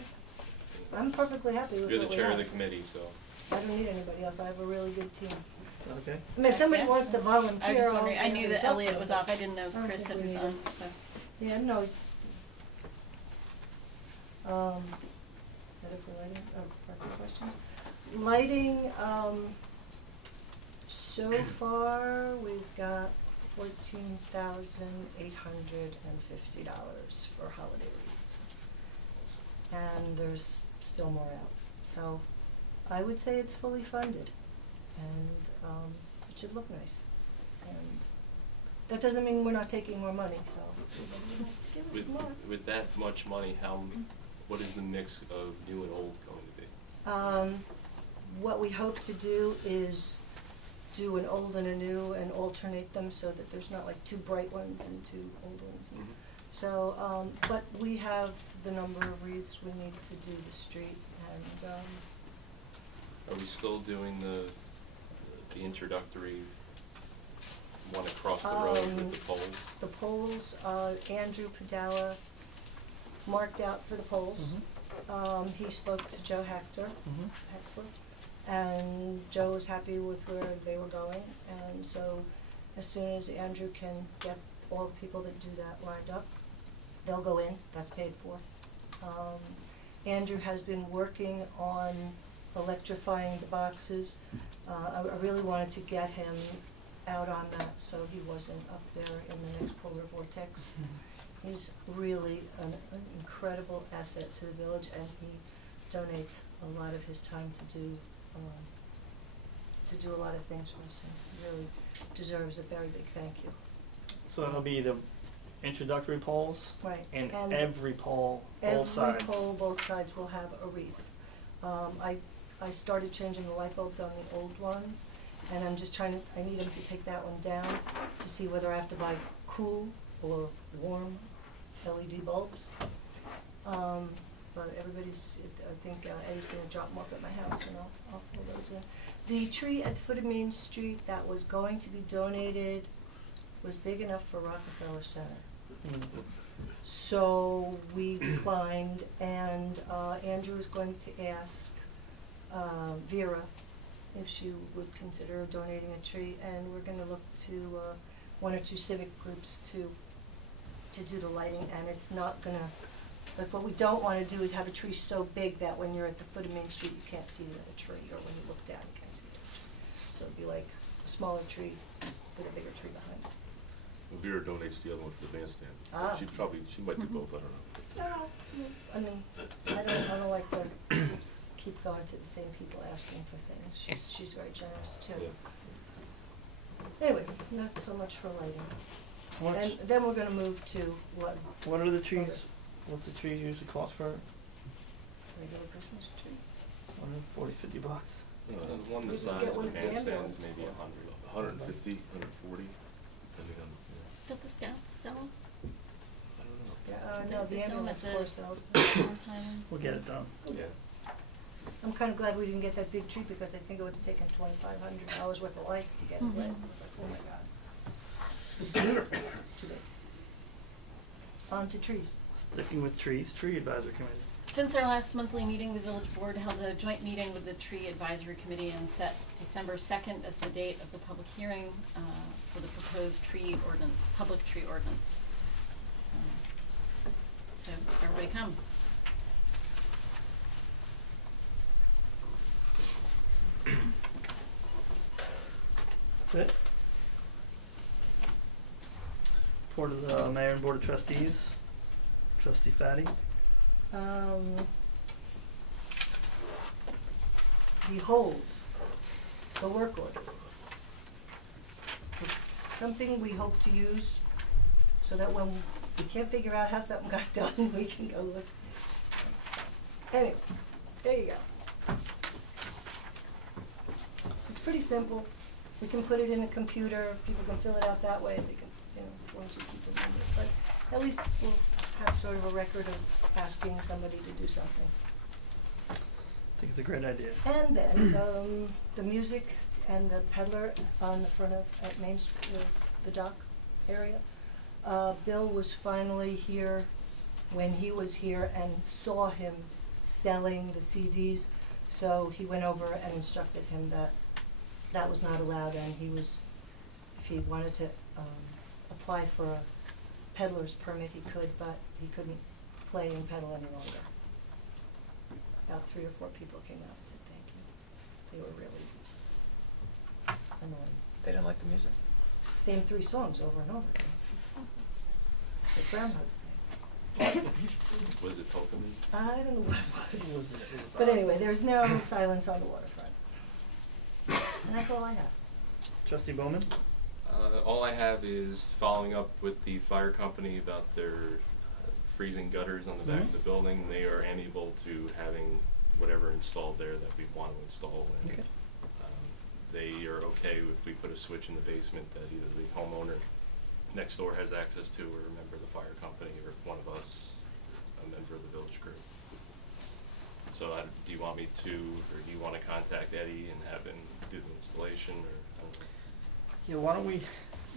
I'm perfectly happy with You're what the we chair of have. the committee, so. I don't need anybody else, I have a really good team. Okay. I mean, if somebody Yeah. wants to volunteer, I was just I'll wondering. I be knew happy to that talk to Elliot them, was but off. I didn't know I don't Chris think had we need resigned. it. So. Yeah, no, it's, that it for lighting, parking questions? Lighting, so far, we've got $14,850 for holiday wreaths. And there's still more out. So I would say it's fully funded, and it should look nice. And that doesn't mean we're not taking more money, so you have to give us more. With that much money, what is the mix of new and old going to be? What we hope to do is do an old and a new and alternate them so that there's not like two bright ones and two old ones. Mhm. So, but we have the number of wreaths we need to do the street, and Are we still doing the introductory one across the road with the poles? the poles, Andrew Padala marked out for the poles. He spoke to Joe Hector, Hexler, and Joe was happy with where they were going, and so as soon as Andrew can get all the people that do that lined up, they'll go in, that's paid for. Andrew has been working on electrifying the boxes. I really wanted to get him out on that so he wasn't up there in the next polar vortex. He's really an incredible asset to the village, and he donates a lot of his time to do a lot of things for us, and really deserves a very big thank you. So it'll be the introductory poles, Right. and every pole, both sides. Every pole, both sides will have a wreath. I started changing the light bulbs on the old ones, and I'm just I need him to take that one down to see whether I have to buy cool or warm LED bulbs. But everybody's, I think Eddie's gonna drop them off at my house, and I'll pull those in. The tree at the foot of Main Street that was going to be donated was big enough for Rockefeller Center. So we declined, and Andrew is going to ask Vera if she would consider donating a tree, and we're gonna look to one or two civic groups to do the lighting, and it's not gonna, like, what we don't wanna do is have a tree so big that when you're at the foot of Main Street, you can't see the tree, or when you look down, you can't see the tree. So it'd be like a smaller tree with a bigger tree behind it. Well, Vera donates the other one for the bandstand. Ah. She might do both, I don't know. No, I mean, I don't like to keep going to the same people asking for things. She's very generous too. Yeah. Anyway, not so much for lighting. And then we're gonna move to what? What are the trees? What's the tree usually cost for it? Regular Christmas tree. $140, $50. The one the You can size get of one the at the bandstand is ambulance. maybe 100. 150, 140, depending on, Don't the scouts sell them? I don't know. Yeah, no, They the sell 'em ambulance at corps sells. We'll get it done. Yeah. I'm kinda glad we didn't get that big tree, because I think it would've taken $2,500 worth of lights to get it lit. I was like, oh my god. It's beautiful, too big. On to trees. Sticking with trees, tree advisory committee. Since our last monthly meeting, the village board held a joint meeting with the tree advisory committee and set December 2nd as the date of the public hearing for the proposed public tree ordinance. So everybody come. That's it. Report of the mayor and board of trustees. Trustee Fatty. Behold, the work order. Something we hope to use so that when we can't figure out how something got done, we can go look. Anyway, there you go. It's pretty simple. We can put it in a computer, people can fill it out that way, they can, once we keep it in there. But at least we'll have sort of a record of asking somebody to do something. I think it's a great idea. And then the music and the peddler on the front of at Main Street, the dock area. Bill was finally here when he was here and saw him selling the CDs, so he went over and instructed him that that was not allowed, and he was, if he wanted to apply for a peddler's permit, he could, but he couldn't play and peddle any longer. About 3 or 4 people came out and said thank you. They were really annoying. They didn't like the music? same 3 songs over and over again. The Groundhog's Day. Was it Pokemon? I don't know what it It was. was, But anyway, there's no silence on the waterfront. And that's all I have. Trustee Bowman? All I have is following up with the fire company about their freezing gutters on the back of the building. They are unable to having whatever installed there that we want to install. And, Okay. they are okay if we put a switch in the basement that either the homeowner next door has access to, or a member of the fire company, or one of us, a member of the village group. So do you want me to, or do you want to contact Eddie and have him do the installation, or I don't know? Yeah, why don't we,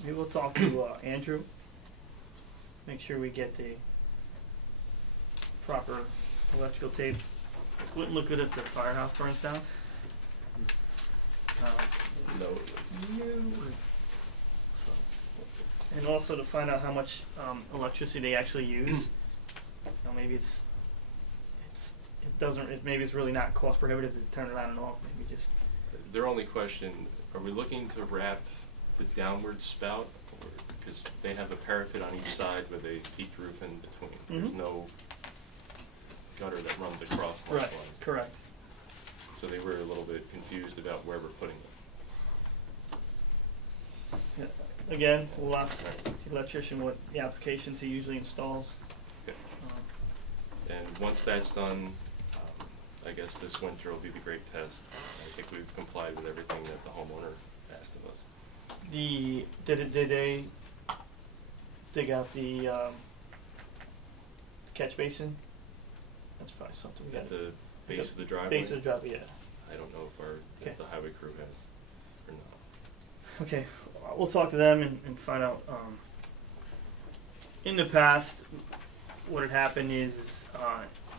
maybe we'll talk to Andrew, make sure we get the proper electrical tape. Wouldn't look good if the firehouse burns down. No. So, and also to find out how much electricity they actually use. You know, maybe maybe it's really not cost prohibitive to turn it on and off. Maybe just. Their only question, are we looking to wrap the downward spout, or, because they have a parapet on each side with a peaked roof in between. There's no gutter that runs across lengthwise. Right, correct. So they were a little bit confused about where we're putting them. Yeah. Again, we'll ask the electrician what the applications he usually installs. Okay. And once that's done, I guess this winter will be the great test. I think we've complied with everything that the homeowner asked of us. Did they dig out the catch basin? That's probably something we got. At the base of the driveway? Base of the driveway, yeah. I don't know if the highway crew has or not. Okay, we'll talk to them and find out. In the past, what had happened is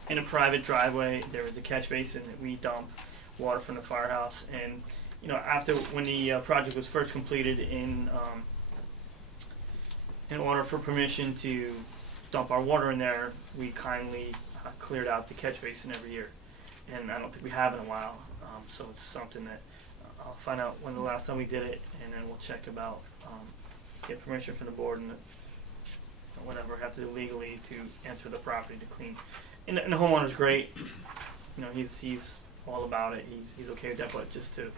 in a private driveway, there was a catch basin that we dump water from the firehouse, and you know, after when the project was first completed, in order for permission to dump our water in there, we kindly cleared out the catch basin every year, and I don't think we have in a while. So it's something that I'll find out when the last time we did it, and then we'll check about get permission from the board and whatever we have to do legally to enter the property to clean. And the homeowner's great. You know, he's all about it. He's okay with that, but just to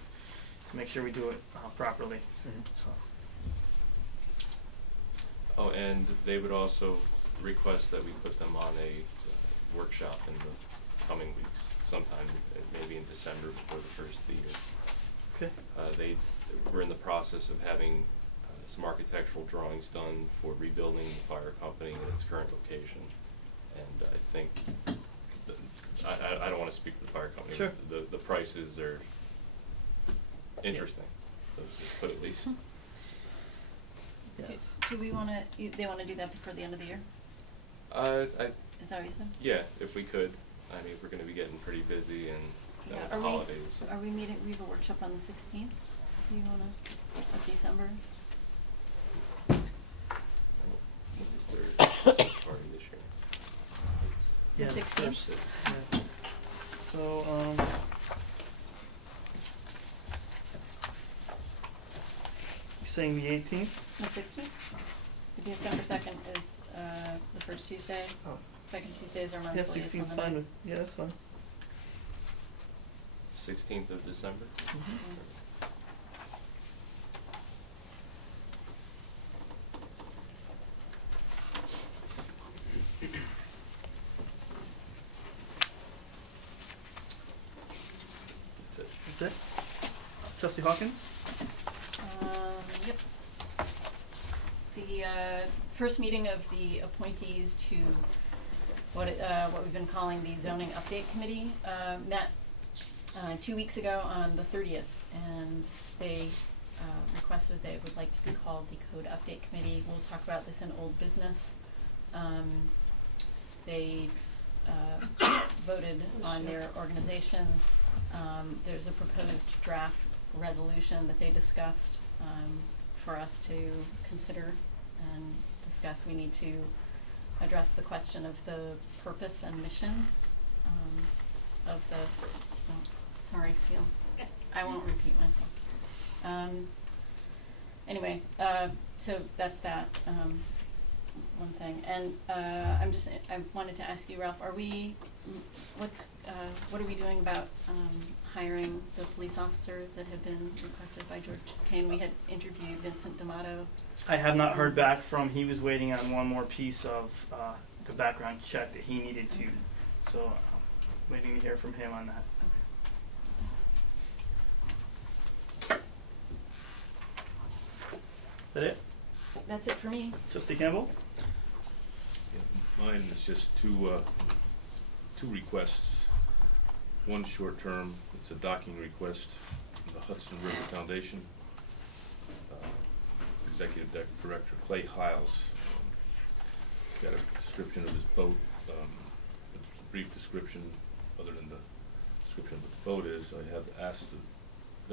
make sure we do it properly. So. Oh, and they would also request that we put them on a workshop in the coming weeks, sometime maybe in December before the first of the year. Okay. We're in the process of having some architectural drawings done for rebuilding the fire company in its current location, and I think I don't want to speak for the fire company. Sure. The prices are interesting, let's put it least. Yes. Do we want to? They want to do that before the end of the year? Is that what you said? Yeah, if we could. I mean, we're going to be getting pretty busy, and then with the holidays. Are we meeting? We have a workshop on the 16th. Do you want to? Of December. What is their Christmas party this year? Yeah, The 16th? Yeah. So, you're saying the 18th? The 16th. The December 2nd is the first Tuesday. Oh. Second Tuesdays are Yeah, monthly. 16th's fine with, yeah, that's fine. 16th of December? That's it? Trustee Hawkins? Yep. The first meeting of the appointees to what we've been calling the Zoning Update Committee met 2 weeks ago on the 30th, and they requested they would like to be called the Code Update Committee. We'll talk about this in old business. They voted on their organization. There's a proposed draft resolution that they discussed for us to consider and discuss. We need to address the question of the purpose and mission of the, sorry, Seal, I won't repeat myself. anyway, so that's that, one thing. And, I wanted to ask you, Ralph, what are we doing about, hiring the police officer that had been requested by George Kane? We had interviewed Vincent D'Amato. I have not heard back from, he was waiting on one more piece of, the background check that he needed to, so I'm waiting to hear from him on that. Is that it? That's it for me. Trustee Campbell? Yeah, mine is just two requests. One short term, it's a docking request from the Hudson River Foundation. Executive Director Clay Hiles. He's got a description of his boat, a brief description other than the description of what the boat is. I have asked the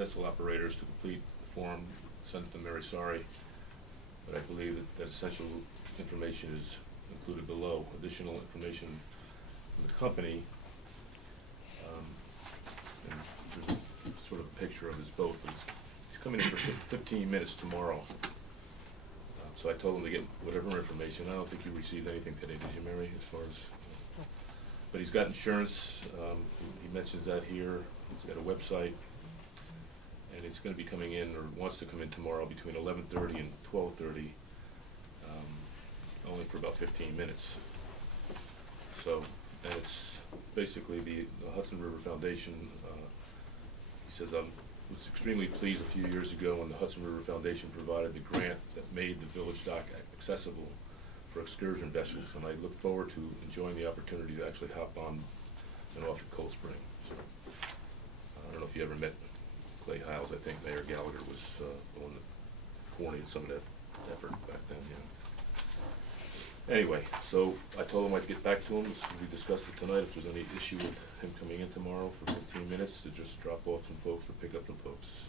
vessel operators to complete the form, send it to Mary Sorry, but I believe that essential information is included below. Additional information from the company, and there's a sort of a picture of his boat, but he's coming in for 15 minutes tomorrow. So I told him to get whatever information. I don't think you received anything today, did you, Mary, as far as, but he's got insurance, he mentions that here, he's got a website, and it's gonna be coming in, or wants to come in tomorrow between 11:30 and 12:30, only for about 15 minutes. So, and it's basically the Hudson River Foundation, he says, was extremely pleased a few years ago when the Hudson River Foundation provided the grant that made the village dock accessible for excursion vessels, and I look forward to enjoying the opportunity to actually hop on and off at Cold Spring. So, I don't know if you ever met Clay Hiles. I think Mayor Gallagher was the one that coordinated some of that effort back then, yeah. Anyway, so I told him I'd get back to him, we discussed it tonight, if there's any issue with him coming in tomorrow for 15 minutes to just drop off some folks or pick up some folks.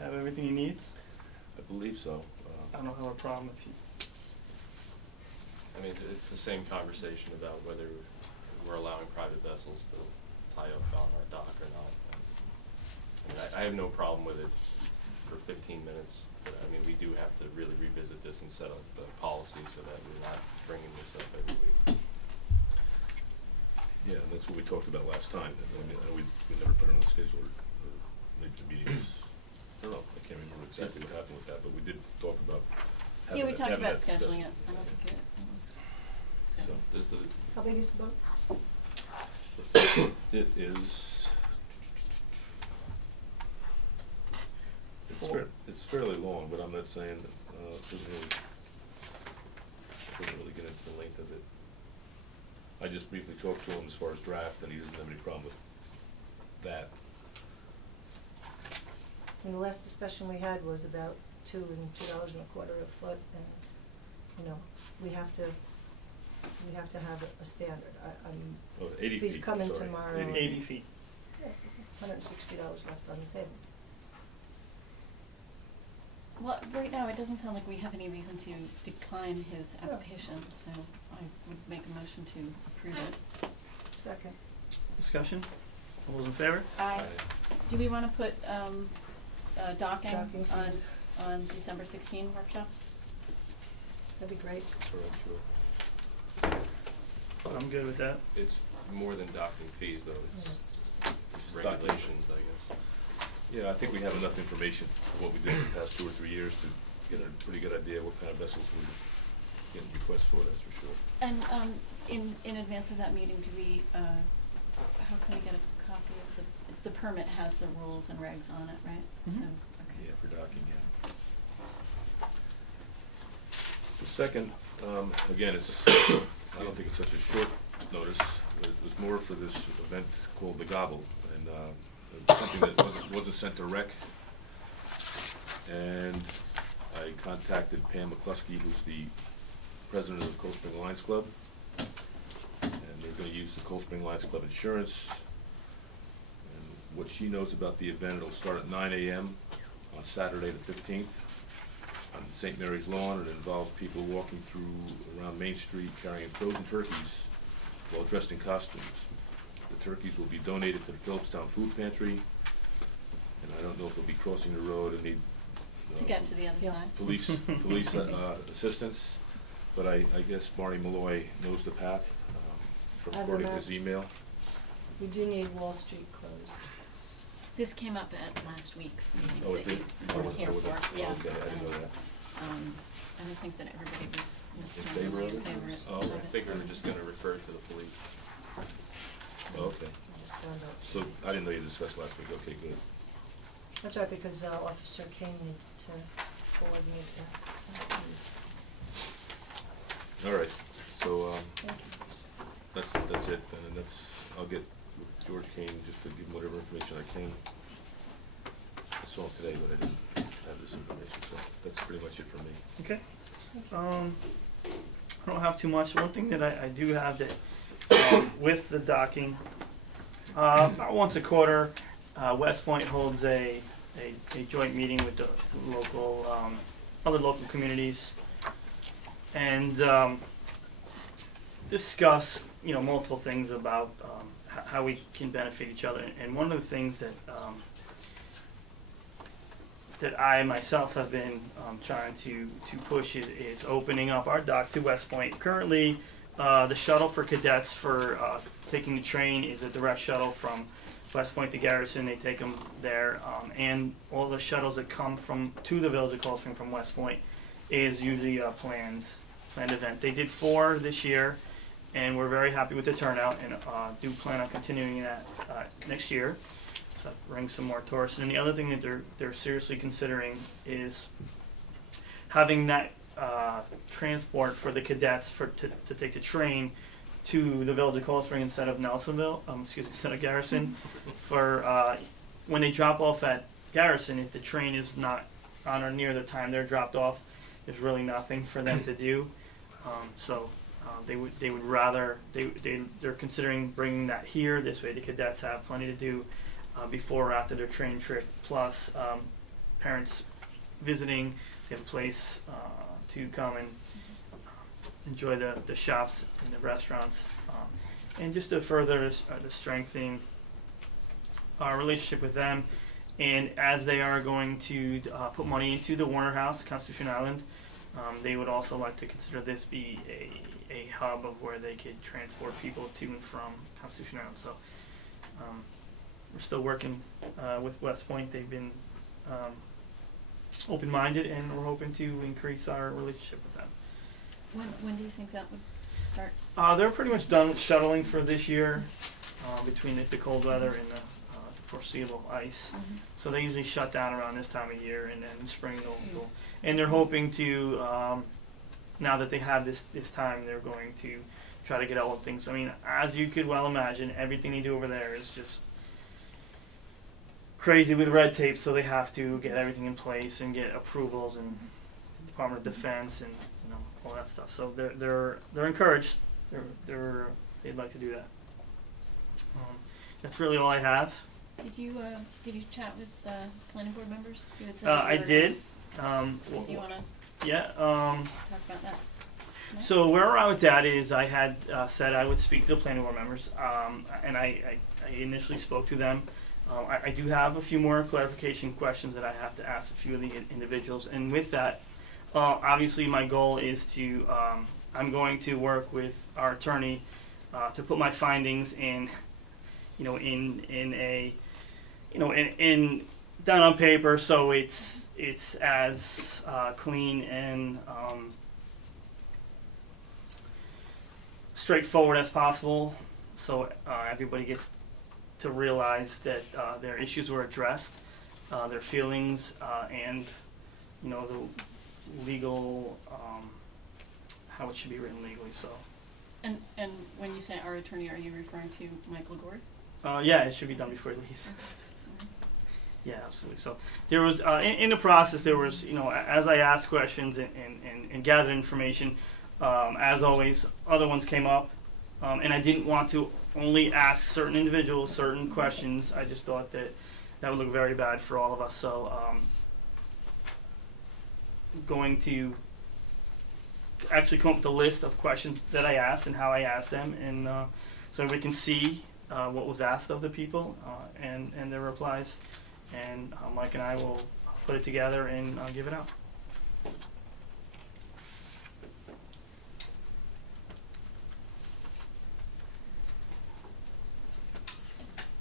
Have everything he needs? I believe so. I don't have a problem if you. I mean, it's the same conversation about whether we're allowing private vessels to tie up on our dock or not. I mean, I have no problem with it for 15 minutes, but I mean, we do have to really revisit this and set up the policy so that we're not bringing this up every week. Yeah, and that's what we talked about last time. We never put it on the schedule, or maybe the meeting was, I don't know, I can't remember exactly what happened with that, but we did talk about having Yeah, we talked about that discussion. scheduling it. I don't think it was So, scheduled. Does the, How big is the boat? it is, it's fairly long, but I'm not saying that, doesn't really get into the length of it. I just briefly talked to him as far as draft, and he doesn't have any problem with that. And the last discussion we had was about $2 and $2.25 a foot, and, you know, we have to have a standard. Oh, 80 If he's feet, coming sorry. tomorrow. 80 feet. Yes, $160 left on the table. Well, right now, it doesn't sound like we have any reason to decline his application, so I would make a motion to approve it. Second. Discussion? All those in favor? Aye. Do we wanna put, docking Docking on, fees. on December 16 workshop? That'd be great. Sure, I'm sure. I'm good with that. it's more than docking fees though, it's It's regulations, I guess. Yeah, I think we have enough information for what we did in the past 2 or 3 years to get a pretty good idea what kind of vessels we're getting requests for, that's for sure. And, in advance of that meeting, do we, how can we get a copy of the permit has the rules and regs on it, right? Mhm. So, okay. Yeah, for docking, yeah. The second, again, it's, I don't think it's such a short notice. It was more for this event called The Gobble, and it was something that wasn't sent to rec. And I contacted Pam McCluskey, who's the president of the Cold Spring Lions Club, and they're gonna use the Cold Spring Lions Club insurance. And what she knows about the event, it'll start at 9 a.m. on Saturday the 15th on St. Mary's Lawn. It involves people walking through around Main Street carrying frozen turkeys while dressed in costumes. The turkeys will be donated to the Philipstown Food Pantry. And I don't know if they'll be crossing the road and need To get to the other Yeah. side. police assistance, but I guess Marty Malloy knows the path from I don't according to know. his email. We do need Wall Street closed. This came up at last week's meeting Oh, it that did? you I weren't wasn't- here I wasn't- for, yeah. Okay, I didn't know that. And I think that everybody was In favor of it? favor Oh, of okay. it. I think we were just gonna refer to the police. Oh, okay. I just found out. So I didn't know you discussed last week. Okay, good. That's right, because Officer King needs to coordinate that, so he needs. All right. So Thank you. that's it. And then I'll get with George Kane just to give him whatever information I can. I saw him today, but I didn't have this information, so that's pretty much it for me. Okay. I don't have too much. One thing that I do have that, with the docking, about once a quarter, West Point holds a joint meeting with the local, other local communities, and discuss, multiple things about how we can benefit each other. And one of the things that that I myself have been trying to push is opening up our dock to West Point. Currently, the shuttle for cadets for taking the train is a direct shuttle from West Point to Garrison. They take them there, and all the shuttles that come to the village of Cold Spring from West Point is usually a planned event. They did 4 this year, and we're very happy with the turnout, and do plan on continuing that next year. So bring some more tourists. And the other thing that they're seriously considering is having that transport for the cadets to take the train to the village of Cold Spring instead of Nelsonville, instead of Garrison, for when they drop off at Garrison. If the train is not on or near the time they're dropped off, there's really nothing for them to do. They would rather they're considering bringing that here. This way, the cadets have plenty to do before or after their training trip. Plus, parents visiting, they have a place to come and enjoy the shops and the restaurants, and just to further the strengthening our relationship with them. And as they are going to put money into the Warner House, Constitution Island, they would also like to consider this be a hub of where they could transport people to and from Constitution Island. So we're still working with West Point. They've been open-minded, and we're hoping to increase our relationship with them. When do you think that would start? They're pretty much done with shuttling for this year, between the cold weather and the foreseeable ice. Mm-hmm. So they usually shut down around this time of year, and then in spring they'll and they're hoping to, now that they have this time, they're going to try to get all of things. I mean, as you could well imagine, everything they do over there is just crazy with red tape, so they have to get everything in place and get approvals and Department of Defense and all that stuff. So they're encouraged. They'd like to do that. That's really all I have. Did you chat with planning board members? You had said that I you were did. Do you want to Yeah. talk about that? No? So where we're at with that is I had said I would speak to the planning board members, and I initially spoke to them. I do have a few more clarification questions that I have to ask a few of the individuals, and with that, obviously my goal is to I'm going to work with our attorney to put my findings in down on paper, so it's as clean and straightforward as possible, so everybody gets to realize that their issues were addressed, their feelings, and the legal how it should be written legally. So. And when you say our attorney, are you referring to Michael Gord? Yeah, it should be done before he leaves. Yeah, absolutely. So there was in the process, there was as I asked questions and gathered information, as always, other ones came up, and I didn't want to only ask certain individuals certain questions. I just thought that would look very bad for all of us. So going to actually come up with a list of questions that I asked and how I asked them, and so we can see what was asked of the people and their replies and Mike and I will put it together and give it out.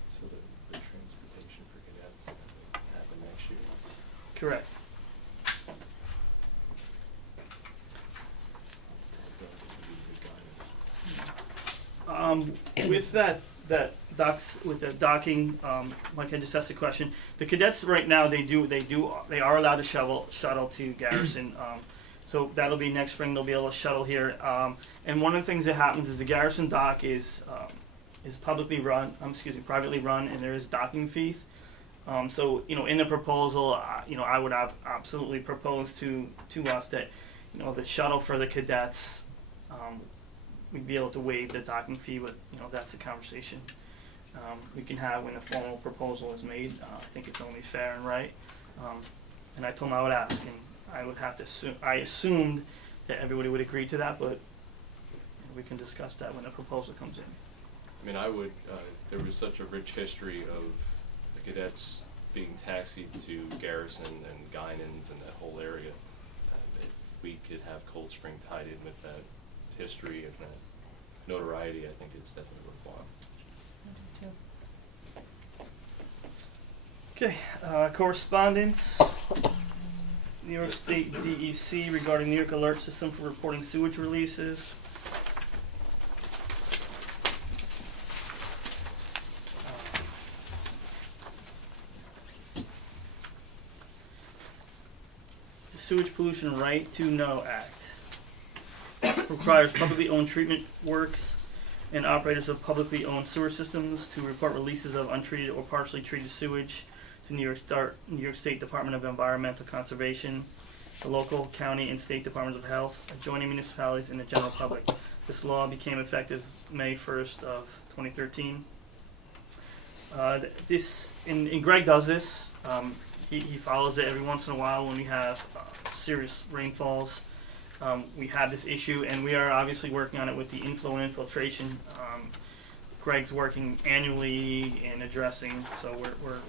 So the transportation for cadets that happen next year? Correct. With with the docking, Mike, I just asked a question. The cadets right now, they are allowed to shuttle to Garrison. So that'll be next spring. They'll be able to shuttle here. And one of the things that happens is the Garrison dock is privately run, and there is docking fees. So in the proposal, I would have absolutely proposed to us that the shuttle for the cadets, we'd be able to waive the docking fee, but that's a conversation we can have when a formal proposal is made. I think it's only fair and right. And I told him I would ask, and I would have to assume. I assumed that everybody would agree to that, but we can discuss that when the proposal comes in. I mean, I would. There was such a rich history of the cadets being taxied to Garrison and Guinans and that whole area. If we could have Cold Spring tied in with that history and that notoriety, I think it's definitely worthwhile. Okay, correspondence. New York State DEC regarding New York Alert System for reporting sewage releases. The Sewage Pollution Right to Know Act requires publicly owned treatment works and operators of publicly owned sewer systems to report releases of untreated or partially treated sewage to New York State Department of Environmental Conservation, the local, county, and state departments of health, adjoining municipalities, and the general public. This law became effective May 1st of 2013. And Greg does this. He follows it every once in a while when we have serious rainfalls. We have this issue, and we are obviously working on it with the inflow and infiltration. Greg's working annually in addressing, so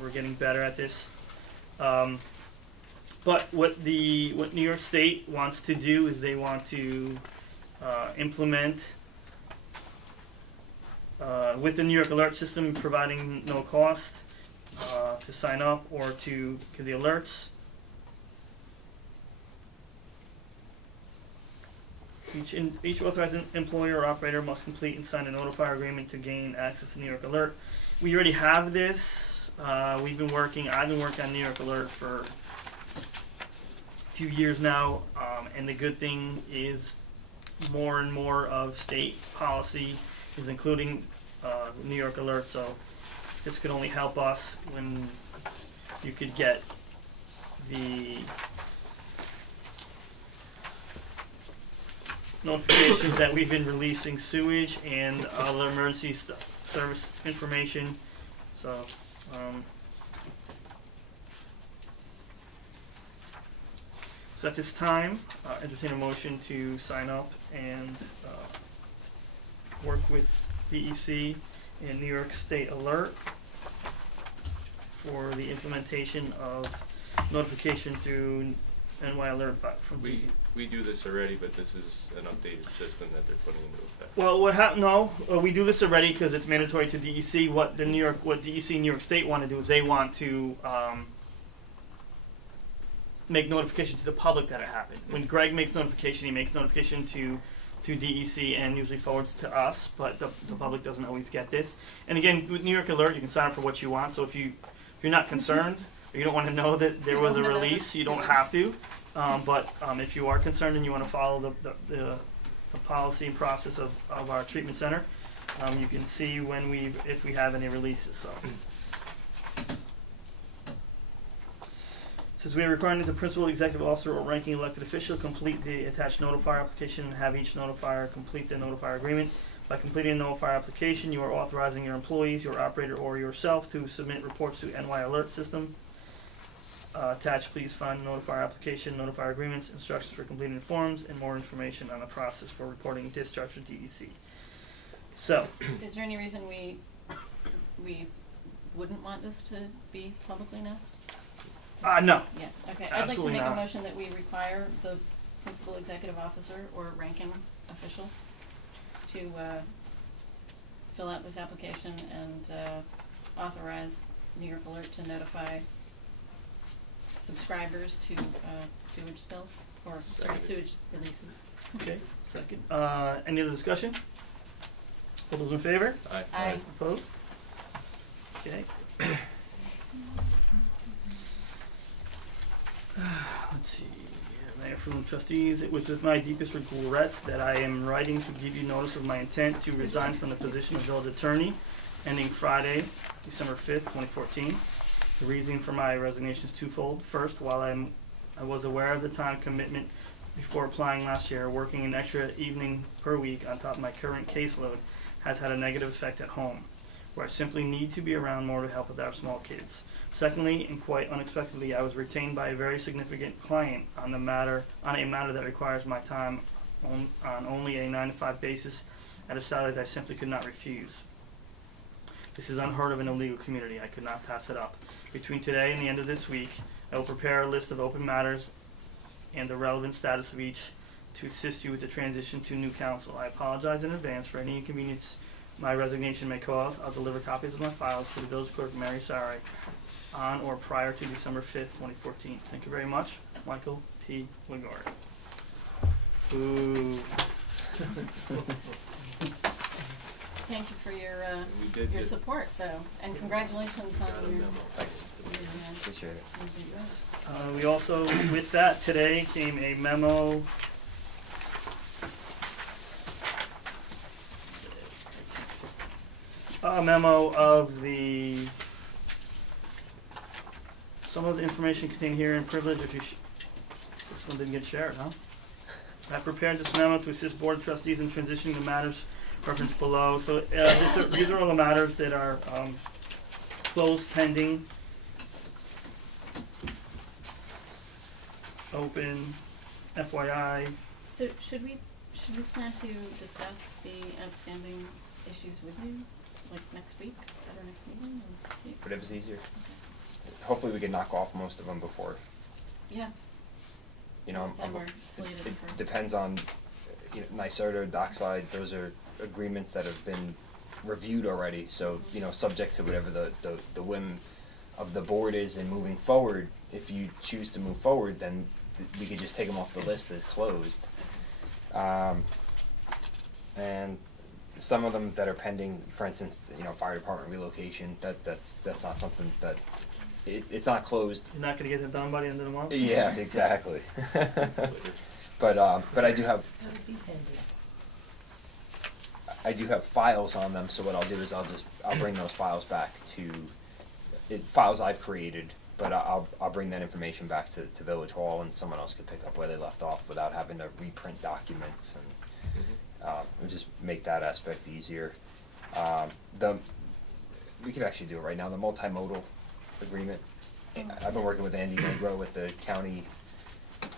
we're getting better at this. But what New York State wants to do is they want to implement with the New York Alert System, providing no cost to sign up or to get the alerts. Each authorized employer or operator must complete and sign a notifier agreement to gain access to New York Alert. We already have this. I've been working on New York Alert for a few years now, and the good thing is more and more of state policy is including New York Alert, so this could only help us when you could get the notifications that we've been releasing sewage and other emergency service information. So, so at this time, entertain a motion to sign up and work with DEC and New York State Alert for the implementation of notification through NY Alert from DEC. We do this already, but this is an updated system that they're putting into effect. Well, we do this already because it's mandatory to DEC. What DEC and New York State want to do is they want to make notification to the public that it happened. When Greg makes notification, he makes notification to DEC and usually forwards to us, but the public doesn't always get this. And again, with New York Alert, you can sign up for what you want. So if you're not concerned, or you don't want to know that there was a release, you don't have to. But if you are concerned and you want to follow the policy and process of our treatment center, you can see if we have any releases. So, since we are requiring that the principal, executive officer, or ranking elected official complete the attached notifier application and have each notifier complete the notifier agreement. By completing a notifier application, you are authorizing your employees, your operator, or yourself to submit reports to NY Alert System. Attached, please find notifier application, notifier agreements, instructions for completing forms, and more information on the process for reporting discharge to DEC. So, is there any reason we wouldn't want this to be publicly announced? No. Yeah, okay. I'd like to Absolutely make a not. motion that we require the principal executive officer or ranking official to fill out this application and authorize New York Alert to notify subscribers to sewage spills, or sorry, Seconded. sewage releases. Okay, second. Any other discussion? All those in favor? Aye. Aye. Opposed? Okay. Let's see. Mayor from Trustees, it was with my deepest regrets that I am writing to give you notice of my intent to resign from the position of village attorney ending Friday, December 5th, 2014. The reason for my resignation is twofold. First, while I was aware of the time commitment before applying last year, working an extra evening per week on top of my current caseload has had a negative effect at home, where I simply need to be around more to help with our small kids. Secondly, and quite unexpectedly, I was retained by a very significant client on a matter that requires my time on only a 9-to-5 basis at a salary that I simply could not refuse. This is unheard of in a legal community. I could not pass it up. Between today and the end of this week, I will prepare a list of open matters and the relevant status of each to assist you with the transition to new counsel. I apologize in advance for any inconvenience my resignation may cause. I'll deliver copies of my files to the village clerk, Mary Sari, on or prior to December 5th, 2014. Thank you very much. Michael P. Wingard. Ooh. Thank you for your We did your get- support, though, and congratulations Got a on your. memo. Thanks. your, Appreciate it. your big work. We also, with that, today came a memo. A memo of some of the information contained here in privilege. If you, this one didn't get shared, huh? I prepared this memo to assist Board of Trustees in transitioning the matters referenced below. So these are all the matters that are closed, pending, open, FYI. So should we plan to discuss the outstanding issues with you, like next week at our next meeting? Or Whatever's easier. Hopefully we can knock off most of them before. yeah. You know, Then we're slated it for. depends on, you know, NYSDEC, Dockside, those are agreements that have been reviewed already, so, you know, subject to whatever the whim of the board is in moving forward. If you choose to move forward, then we could just take them off the list as closed. And some of them that are pending, for instance, you know, fire department relocation, that's not something that, it's not closed. You're not going to get it done by the end of the month? Yeah, exactly. But I do have, That would be handy. I do have files on them, so what I'll do is I'll bring those files back to, files I've created, but I'll bring that information back to Village Hall, and someone else could pick up where they left off without having to reprint documents, and we'll just make that aspect easier. We could actually do it right now, the multimodal agreement. I've been working with Andy Negro with the county,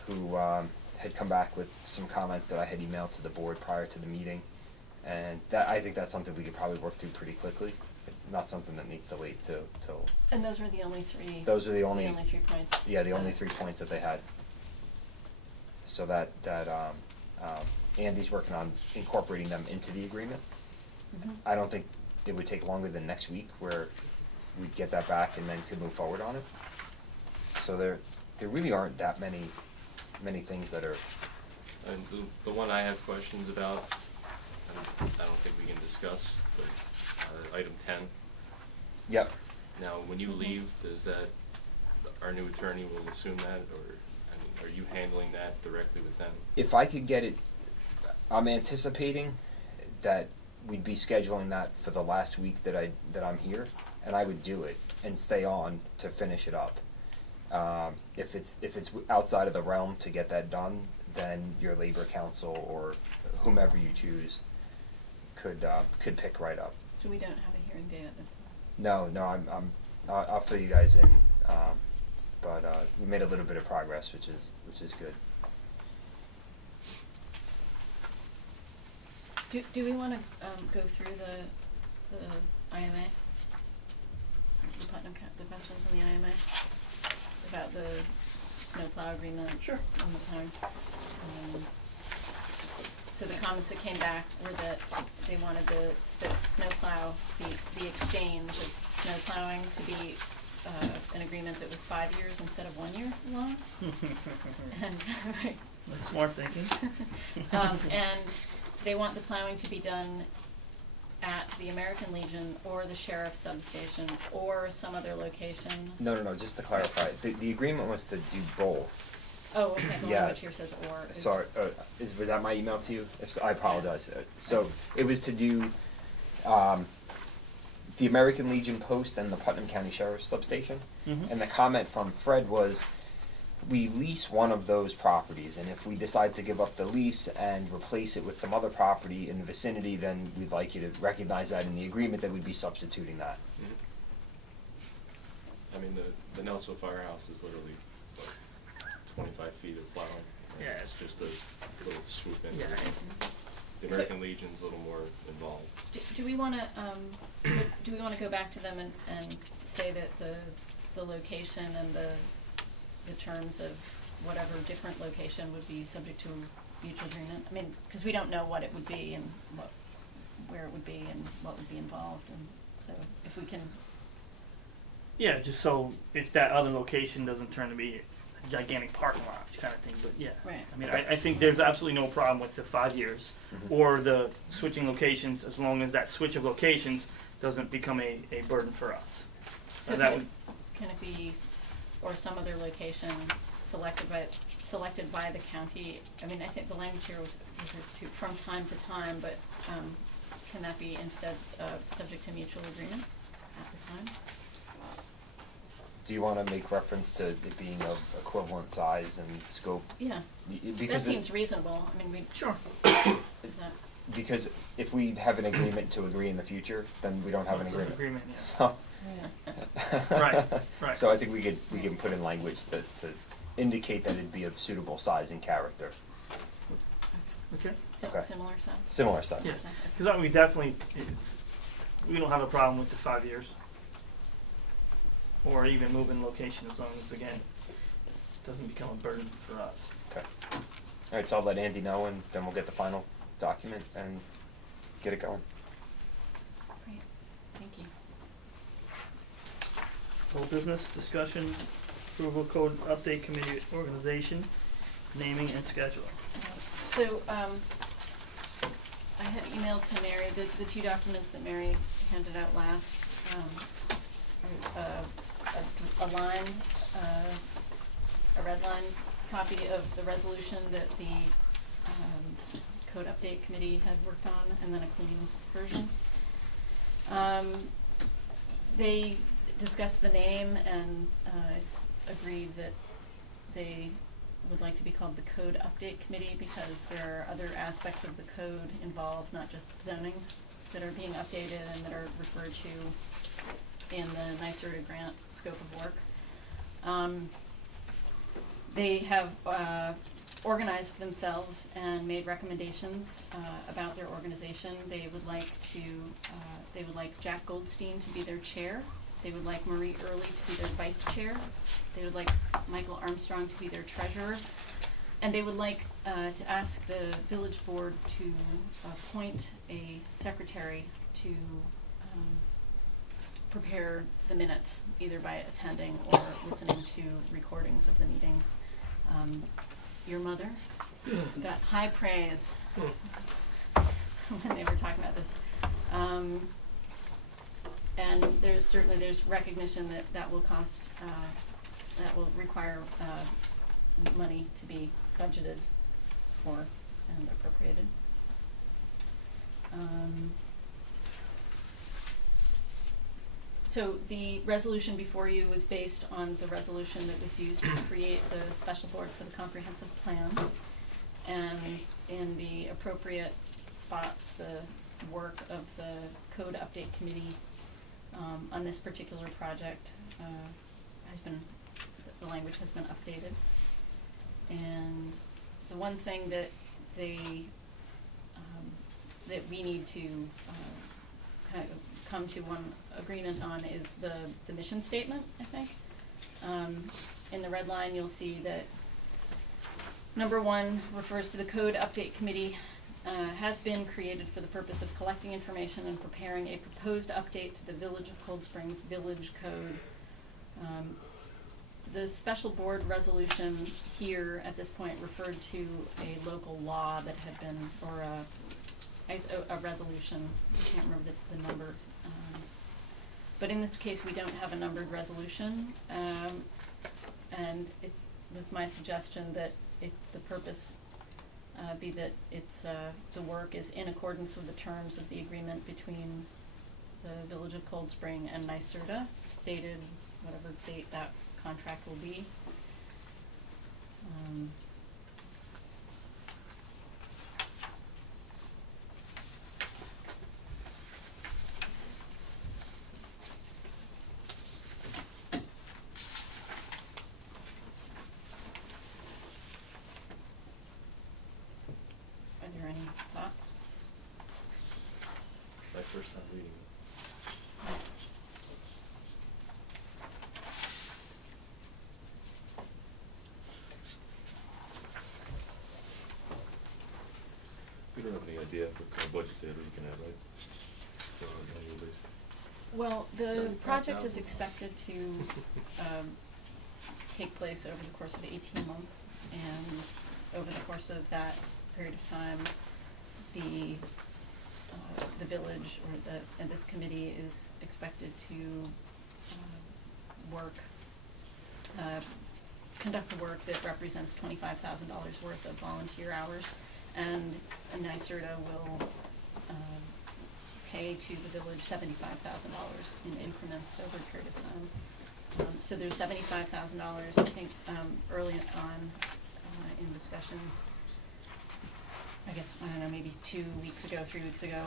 who had come back with some comments that I had emailed to the board prior to the meeting. And I think that's something we could probably work through pretty quickly. It's not something that needs to wait till. And those were the only three. Those are the only. 3 points. Yeah, the only 3 points that they had. So that Andy's working on incorporating them into the agreement. Mhm. I don't think it would take longer than next week, where we'd get that back and then could move forward on it. So there really aren't that many things that are. And the one I have questions about, and I don't think we can discuss, but item 10. Yep. Now, when you leave, does that, our new attorney will assume that, or, I mean, are you handling that directly with them? If I could get it, I'm anticipating that we'd be scheduling that for the last week that I'm here, and I would do it and stay on to finish it up. If it's outside of the realm to get that done, then your labor council or whomever you choose could pick right up. So we don't have a hearing date at this time. No, I'll fill you guys in, but we made a little bit of progress, which is good. Do we want to go through the IMA? the the questions in the IMA about the snowplow agreement? Sure. On the plowing. So the comments that came back were that they wanted the snowplow, the exchange of snow plowing to be an agreement that was 5 years instead of 1 year long. And right. That's smart thinking. And they want the plowing to be done at the American Legion or the sheriff's substation or some other location. No, just to clarify, the agreement was to do both. Oh, okay, the Yeah. language here says or. Oops. Sorry, was that my email to you? If so, I apologize. So it was to do the American Legion post and the Putnam County Sheriff's substation. Mhm. And the comment from Fred was, we lease one of those properties, and if we decide to give up the lease and replace it with some other property in the vicinity, then we'd like you to recognize that in the agreement that we'd be substituting that. I mean, the Nelsonville Firehouse is literally, what, 25 feet of plowing. Right? Yeah, It's just a little swoop in. Yeah. The So- American Legion's a little more involved. Do we wanna, do we wanna go back to them and say that the location and the terms of whatever different location would be subject to mutual agreement? I mean, cause we don't know what it would be and where it would be and what would be involved, and so if we can. Yeah, just so if that other location doesn't turn to be a gigantic parking lot kind of thing, but yeah. Right. I mean, I think there's absolutely no problem with the 5 years or the switching locations, as long as that switch of locations doesn't become a burden for us. So that can it be, or some other location selected by the county? I mean, I think the language here was to from time to time, but can that be instead subject to mutual agreement at the time? Do you want to make reference to it being of equivalent size and scope? Yeah, Because that seems reasonable. I mean, we. Sure. That, Because if we have an agreement to agree in the future, then we don't have an agreement. Yeah. So. Right. So I think we can put in language to indicate that it'd be of suitable size and character. Okay. Okay. Similar size? Similar size. Yeah. Because we definitely, we don't have a problem with the 5 years. Or even moving location, as long as, again, it doesn't become a burden for us. Okay. All right, so I'll let Andy know, and then we'll get the final document and get it going. Great, thank you. Whole business discussion, approval code update committee organization, naming and scheduling. So, I had emailed to Mary, the two documents that Mary handed out last, a line, a red line copy of the resolution that the code update committee had worked on, and then a clean version. They discussed the name and agreed that they would like to be called the Code Update Committee because there are other aspects of the code involved, not just zoning, that are being updated and that are referred to in the NYSDEC grant scope of work. They have organized themselves and made recommendations about their organization. They would like Jack Goldstein to be their chair. They would like Marie Early to be their vice chair. They would like Michael Armstrong to be their treasurer. And they would like to ask the village board to appoint a secretary to prepare the minutes, either by attending or listening to recordings of the meetings. Your mother got high praise when they were talking about this. And there's recognition that will cost, that will require money to be budgeted for and appropriated. So the resolution before you was based on the resolution that was used to create the special board for the comprehensive plan. And in the appropriate spots, the work of the code update committee on this particular project the language has been updated. And the one thing that they, that we need to come to one agreement on is the mission statement, I think. In the red line, you'll see that number 1 refers to the Code Update Committee has been created for the purpose of collecting information and preparing a proposed update to the Village of Cold Springs Village Code. The special board resolution here at this point referred to a local law that had been, or a resolution, I can't remember the number. But in this case, we don't have a numbered resolution, and it was my suggestion that the purpose be that it's the work is in accordance with the terms of the agreement between the Village of Cold Spring and NYSDEC, dated whatever date that contract will be. Are there any thoughts? My first time reading it. We don't have any idea what kind of budget they're looking at, right? So, on an annual basis. Well, the project is 75,000. expected to take place over the course of 18 months, and over the course of that period of time, the village and this committee is expected to conduct the work that represents $25,000 worth of volunteer hours, and NYSDEC will pay to the village $75,000 in increments over a period of time. So there's $75,000, I think, early on in discussions. I guess, I don't know, maybe 2 weeks ago, 3 weeks ago,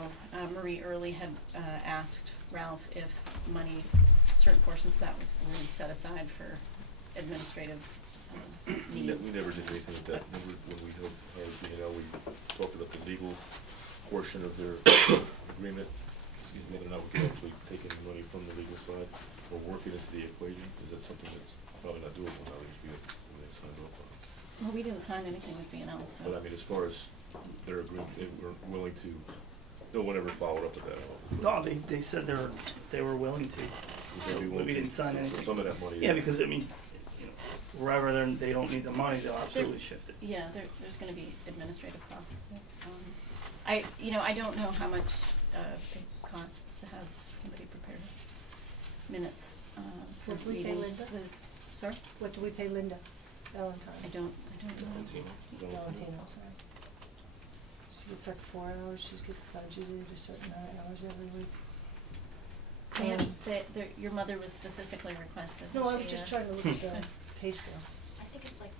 Marie Early had asked Ralph if money, certain portions of that were really set aside for administrative needs. We never did anything with that. Remember when we hired B&L, we talked about the legal portion of their agreement, whether or not we could actually take any money from the legal side or work it into the equation. Is that something that's probably not doable now because we signed off on it? Well, we didn't sign anything with B&L, so. But I mean, as far as their agreement, they were willing to, no one ever followed up with that at all. No, they said they were willing to. Would they be willing We to- didn't sign so anything. some of that money. Yeah, because I mean, you know, wherever they don't need the money, they'll absolutely shift it. Yeah, there's gonna be administrative costs. I don't know how much it costs to have somebody prepare minutes for What do we pay meetings. Linda? Sorry? What do we pay Linda Valentine? I don't know. Valentino, sorry. She gets like 4 hours, she gets budgeted a certain amount of hours every week. Your mother was specifically requested. No, I that was she, just trying to look at the pay scale. I think it's like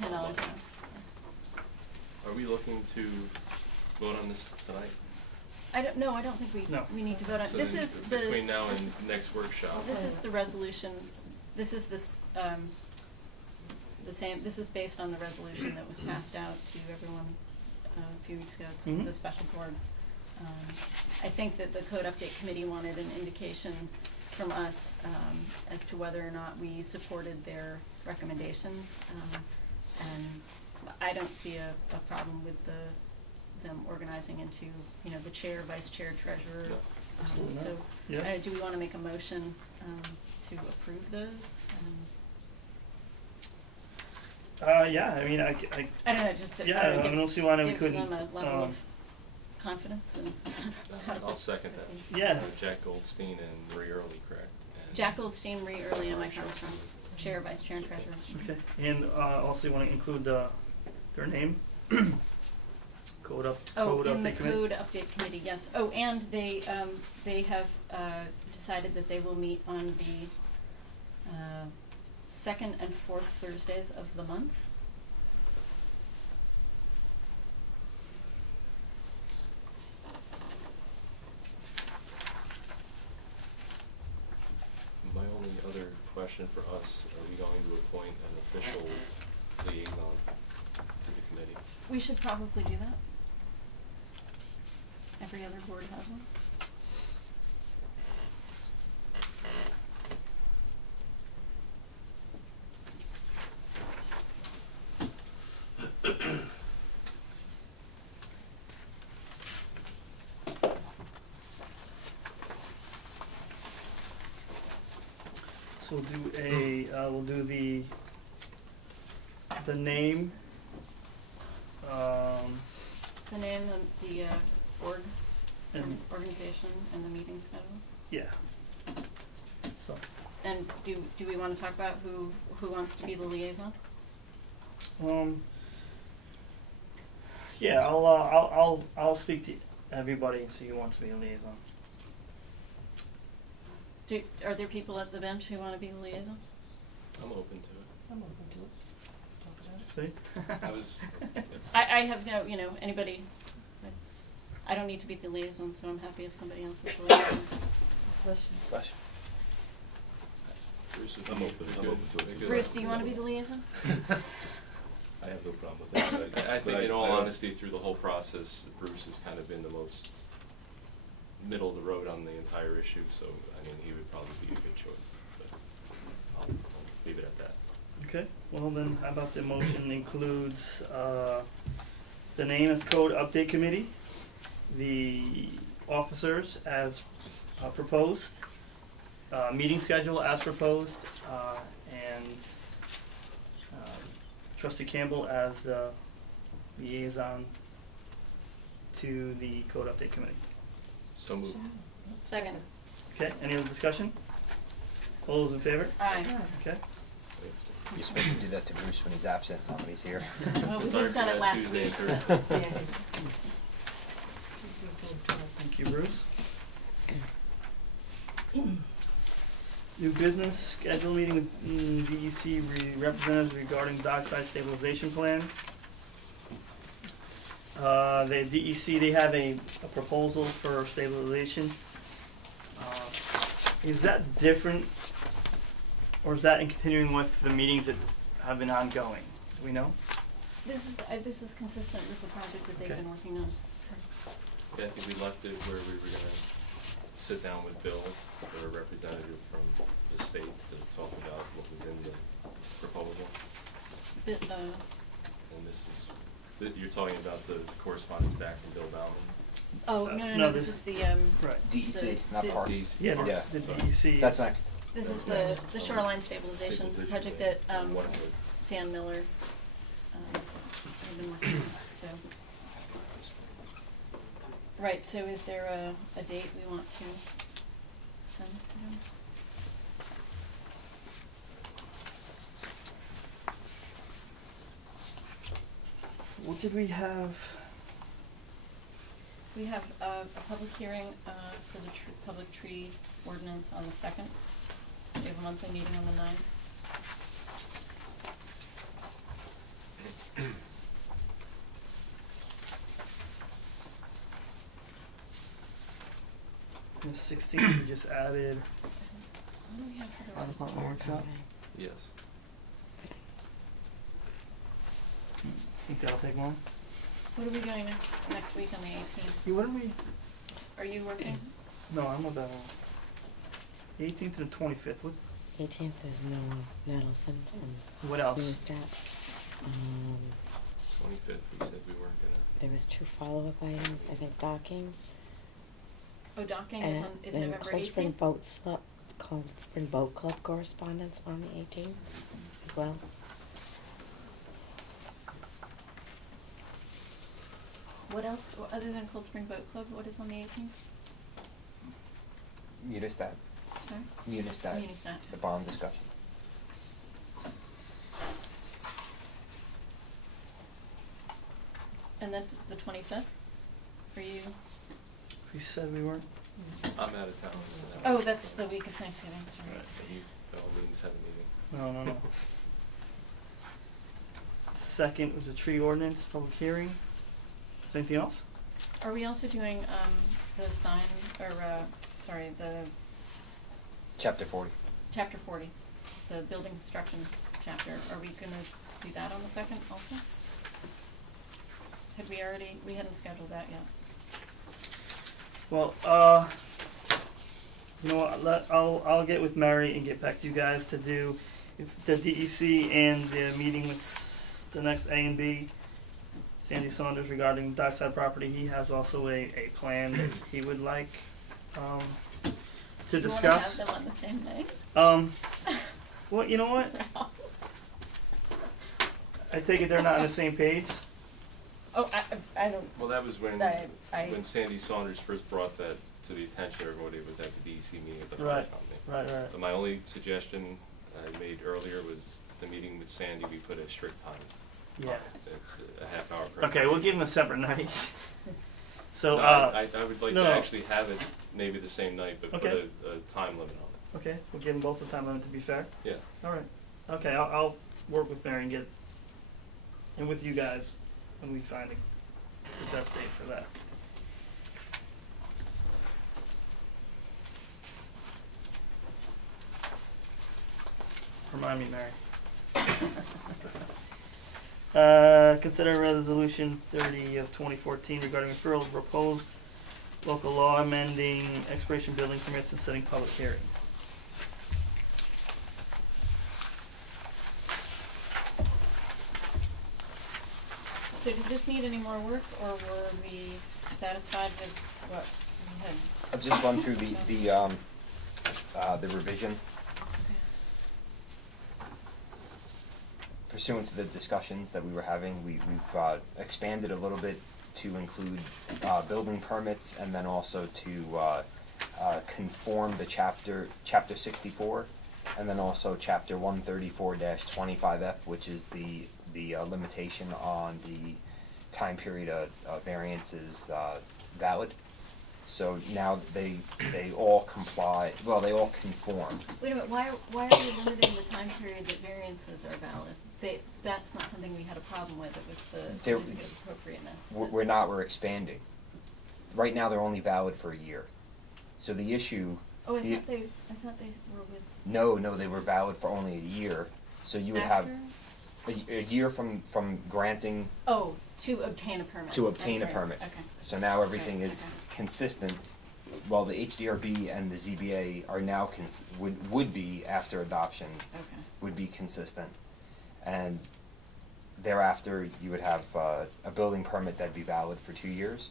$10 $10 an hour. an hour. Are we looking to vote on this tonight? I don't think No. we need to vote on, So this then is the. between now and next workshop. This is the resolution, this is this, the same, this is based on the resolution that was passed out to everyone a few weeks ago. It's Mhm. the special board. I think that the Code Update Committee wanted an indication from us as to whether or not we supported their recommendations. And I don't see a problem with them organizing into, the chair, vice chair, treasurer. No. Absolutely not. So, Yeah. do we wanna make a motion to approve those? Yeah, I mean, I I don't know, just to yeah, I don't see why we give couldn't. them a level of confidence and. I'll second that. Yeah. Jack Goldstein and Marie Early, correct? And Jack Goldstein, Marie Early, and Mike Armstrong, chair, vice chair, and treasurer. Okay, and also you want to include their name? Code In the update committee? Code Update Committee, yes. Oh, and they have decided that they will meet on the second and fourth Thursdays of the month. My only other question for us, are we going to appoint an official liaison to the committee? We should probably do that. I Every other board has one? So we'll do the name, The name, the org, and, organization, and the meeting schedule? yeah. So, And do we wanna talk about who wants to be the liaison? yeah, I'll speak to everybody and see who wants to be a liaison. Are there people at the bench who wanna be the liaison? I'm open to it. I'm open to it. Talk about it. See? I was, I have no, anybody, I don't need to be the liaison, so I'm happy if somebody else is the liaison. Bless you. Bless Bruce is I'm open to it. Bruce, do you wanna be the liaison? I have no problem with that. I think but in all I don't- honesty, through the whole process, Bruce has kind of been the most middle of the road on the entire issue, so, I mean, he would probably be a good choice, but I'll leave it at that. Okay, well then, how about the motion includes, the name as code update committee, the officers as proposed, meeting schedule as proposed, and Trustee Campbell as the liaison to the code update committee. So moved. Second. Okay, any other discussion? All those in favor? Aye. Okay. You're supposed to do that to Bruce when he's absent, not when he's here. Well, Sorry we've for done it that last Tuesday week. and Thursday. Yeah. Thank you, Bruce. New business, schedule meeting with DEC representatives regarding dockside stabilization plan. The DEC, they have a proposal for stabilization. Is that different, or is that in continuing with the meetings that have been ongoing? Do we know? This is consistent with the project that they've Okay. been working on, so. Yeah, I think we left it where we were gonna sit down with Bill, or a representative from the state, to talk about what was in the proposal. And this is, you're talking about the correspondence back from Bill Bauman? Oh, no, this is the, Right. DEC, not the- parks. Yeah, Yeah. the DEC. That's next. this is the shoreline stabilization project that, Dan Miller, has been working on, so. Right, so is there a date we want to send to them? What did we have? We have a public hearing for the public tree ordinance on the 2nd. We have a monthly meeting on the 9th. The 16th, we just added. What do we have for the rest of Department workshop. Yes. Think that'll take long? What are we doing next week on the 18th? Yeah, what are we? Are you working? No, I'm with the 18th to the 25th. What? 18th is no Nettleson and What else? NYSDEC. 25th, we said we weren't gonna. There was 2 follow-up items, I think docking. Oh, docking and is then November Cold Spring 18th? Cold Spring Boat Club correspondence on the 18th as well. What else, other than Cold Spring Boat Club, what is on the 18th? Munistat. Sorry? Munistat. Munistat. The bond discussion. And then the 25th? For you? We said we weren't. I'm out of town. Oh, that's the week of Thanksgiving, sorry. Right, but you, by all means, have a meeting. No. Second was the tree ordinance public hearing. Is there anything else? Are we also doing the sign, or, sorry, the Chapter 40. chapter 40, the building construction chapter? Are we gonna do that on the 2nd also? Had we already, we hadn't scheduled that yet. Well, you know what? I'll get with Mary and get back to you guys to do the DEC and the meeting with the next A and B. Sandy Saunders regarding dockside property. He has also a plan that he would like to discuss. You wanna have them on the same night? Well, you know what? I take it they're not on the same page. Oh, I don't. Well, that was when I- Sandy Saunders first brought that to the attention of everybody. It was at the DEC meeting at the fire Right. company. Right. But my only suggestion I made earlier was the meeting with Sandy, we put a strict time. Yeah. It's a half hour. per Okay, we'll give him a separate night. So, No, I would like no. to actually have it maybe the same night, but Okay. put a time limit on okay, we'll give them both the time limit to be fair. it. Yeah. All right. Okay, I'll work with Mary and get, and with you guys when we find the best date for that. Remind me, Mary. Consider resolution 30 of 2014 regarding referral of proposed local law amending expiration building permits and setting public hearing. So did this need any more work, or were we satisfied with what we had? I'll just run through the revision. Pursuant to the discussions that we were having, we've expanded a little bit to include building permits, and then also to conform the chapter 64, and then also chapter 134-25F, which is the limitation on the time period of variance is valid. So now they all comply. Well, they all conform. Wait a minute. Why are we limiting the time period that variances are valid? That's not something we had a problem with. It was the certificate of appropriateness. We're not. We're expanding. Right now, they're only valid for a year. So the issue. Oh, I thought they were with. No, they were valid for only a year. So you would After? have a year from granting. Oh, to obtain a permit. To obtain a I'm sorry. permit. Okay. So now everything Okay, is consistent. Well, the HDRB and the ZBA are now would be after adoption. Okay. Would be consistent, and thereafter you would have a building permit that'd be valid for 2 years,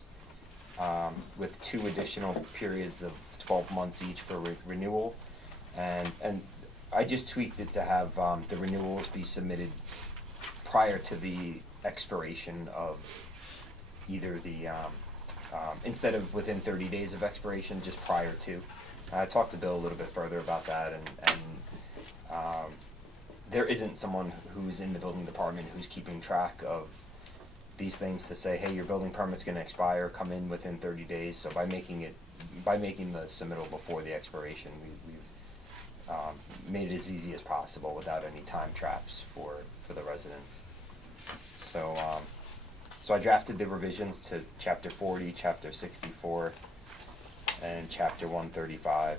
with 2 additional periods of 12 months each for renewal, and I just tweaked it to have the renewals be submitted prior to the expiration of either the instead of within 30 days of expiration, just prior to. I talked to Bill a little bit further about that, and there isn't someone who's in the building department who's keeping track of these things to say, hey, your building permit's going to expire, come in within 30 days. So by making the submittal before the expiration, we've made it as easy as possible without any time traps for the residents. So so I drafted the revisions to Chapter 40, Chapter 64, and Chapter 135,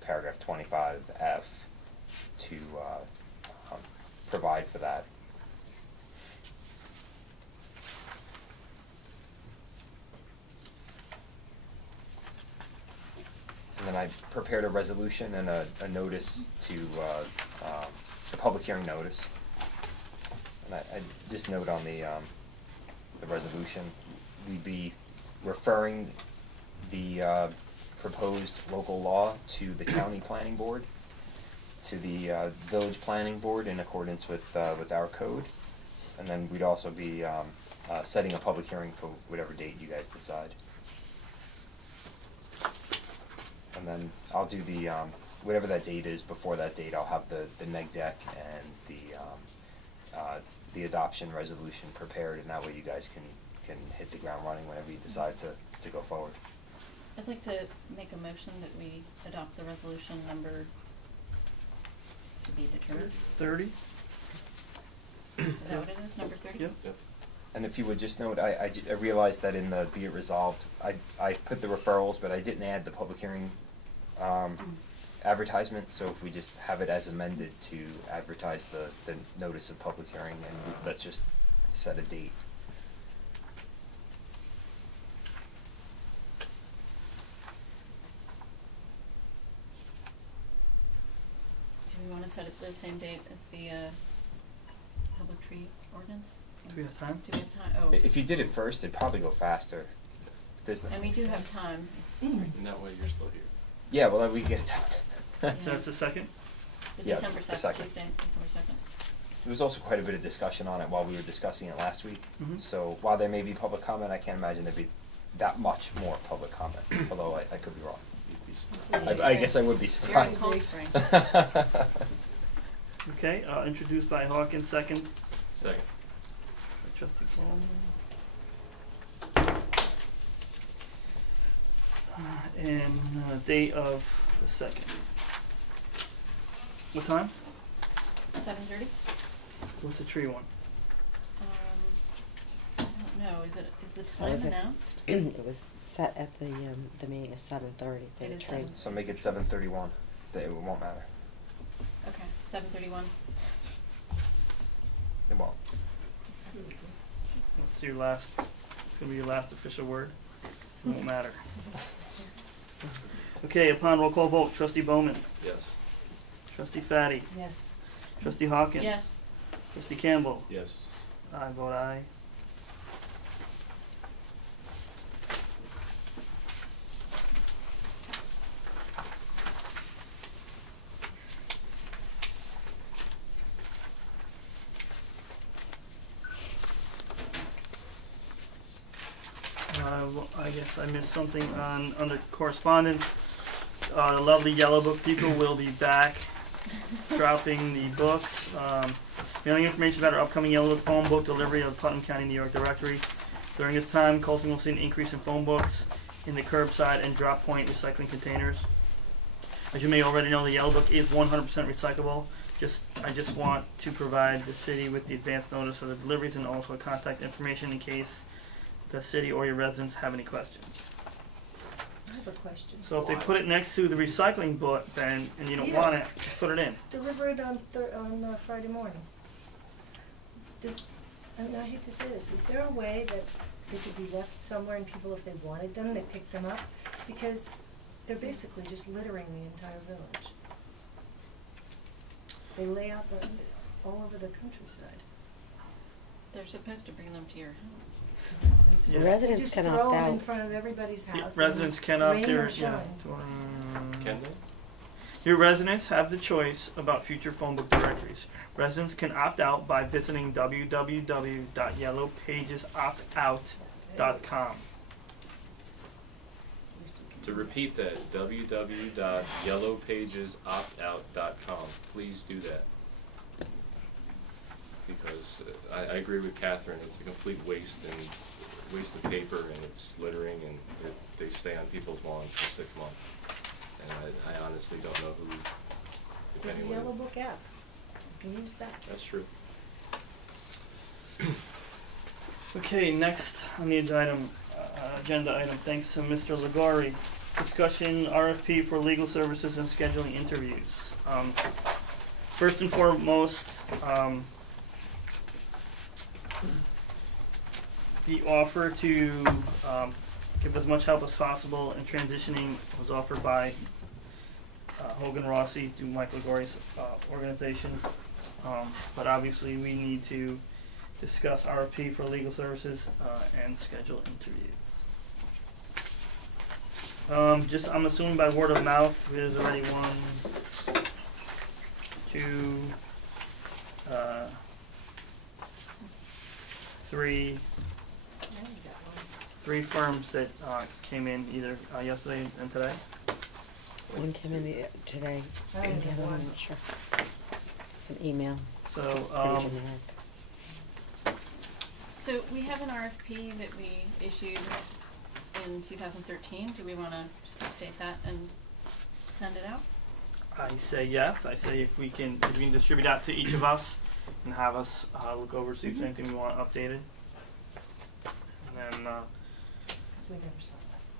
Paragraph 25F to provide for that. And then I prepared a resolution and a notice to, a public hearing notice. And I just note on the resolution, we'd be referring the proposed local law to the county planning board, to the village planning board in accordance with our code, and then we'd also be setting a public hearing for whatever date you guys decide. And then I'll do the whatever that date is. Before that date, I'll have the NYSDEC and the adoption resolution prepared, and that way you guys can hit the ground running whenever you decide to go forward. I'd like to make a motion that we adopt the resolution number to be determined. 30? Is that what it is, number 30? Yep. And if you would just note, I realized that in the be it resolved, I put the referrals, but I didn't add the public hearing advertisement. So if we just have it as amended to advertise the notice of public hearing, and let's just set a date. set it the same date as the public tree ordinance? Do we have time? Do we have time? Oh, If you did it first, it'd probably go faster. There's no. and we do have time. It's And that way you're still here. Yeah, well then we can get it done. So that's the second? the Yeah, December the 2nd, second. Tuesday, December 2nd. There was also quite a bit of discussion on it while we were discussing it last week. Mhm. So while there may be public comment, I can't imagine there'd be that much more public comment, although I could be wrong. I guess I would be You're in surprised. Cold Spring. Okay, introduced by Hawkins, second Second. by Trustee Bowman. And date of the second. What time? 7:30? What's the tree one? I don't know. Is the That time was announced? It was set at the meeting at 7:30 for It the is tree. 7. So make it 7:31. It won't matter. Okay, 7:31. It won't. That's your last, it's gonna be your last official word. It won't matter. Okay, upon roll call vote, Trustee Bowman, Yes. Trustee Fatty, Yes. Trustee Hawkins. Yes. Trustee Campbell. Yes. I vote aye. I guess I missed something under correspondence. The lovely Yellow Book people will be back dropping the books. Mailing information about our upcoming Yellow Book phone book delivery of the Putnam County, New York directory. During this time, Colson will see an increase in phone books in the curbside and drop point recycling containers. As you may already know, the Yellow Book is 100% recyclable. I just want to provide the city with the advance notice of the deliveries and also contact information in case the city or your residents have any questions. I have a question. So if they put it next to the recycling book, then, and you don't want it, just put it in. Deliver it on Friday morning. And I hate to say this, is there a way that they could be left somewhere and people, if they wanted them, they pick them up? Because they're basically just littering the entire village. They lay out all over the countryside. They're supposed to bring them to your home. The residents can opt They just throw them in out. front of everybody's Yeah, house. residents and can opt rain their, or shine. Can they? Your residents have the choice about future phone book directories. Residents can opt out by visiting www.yellowpagesoptout.com. To repeat that, www.yellowpagesoptout.com. Please do that. Because I agree with Catherine, it's a complete waste of paper, and it's littering, and they stay on people's lawns for 6 months. And I honestly don't know who, if There's a anyone. Yellow Book app. You can use that. That's true. Okay, next on the agenda item, thanks to Mr. Ligori. Discussion RFP for legal services and scheduling interviews. First and foremost, the offer to give as much help as possible in transitioning was offered by Hogan Rossi through Mike Ligori's organization. But obviously we need to discuss RFP for legal services and schedule interviews. I'm assuming by word of mouth, there's already 1, 2, 3 firms that came in either yesterday and today. One came in today, I and only the have other one, one. not sure. It's an email, So, pretty generic. So we have an RFP that we issued in 2013. Do we want to just update that and send it out? I say yes. I say if we can distribute out to each of us and have us look over, see if there's anything we want updated. And then, We never saw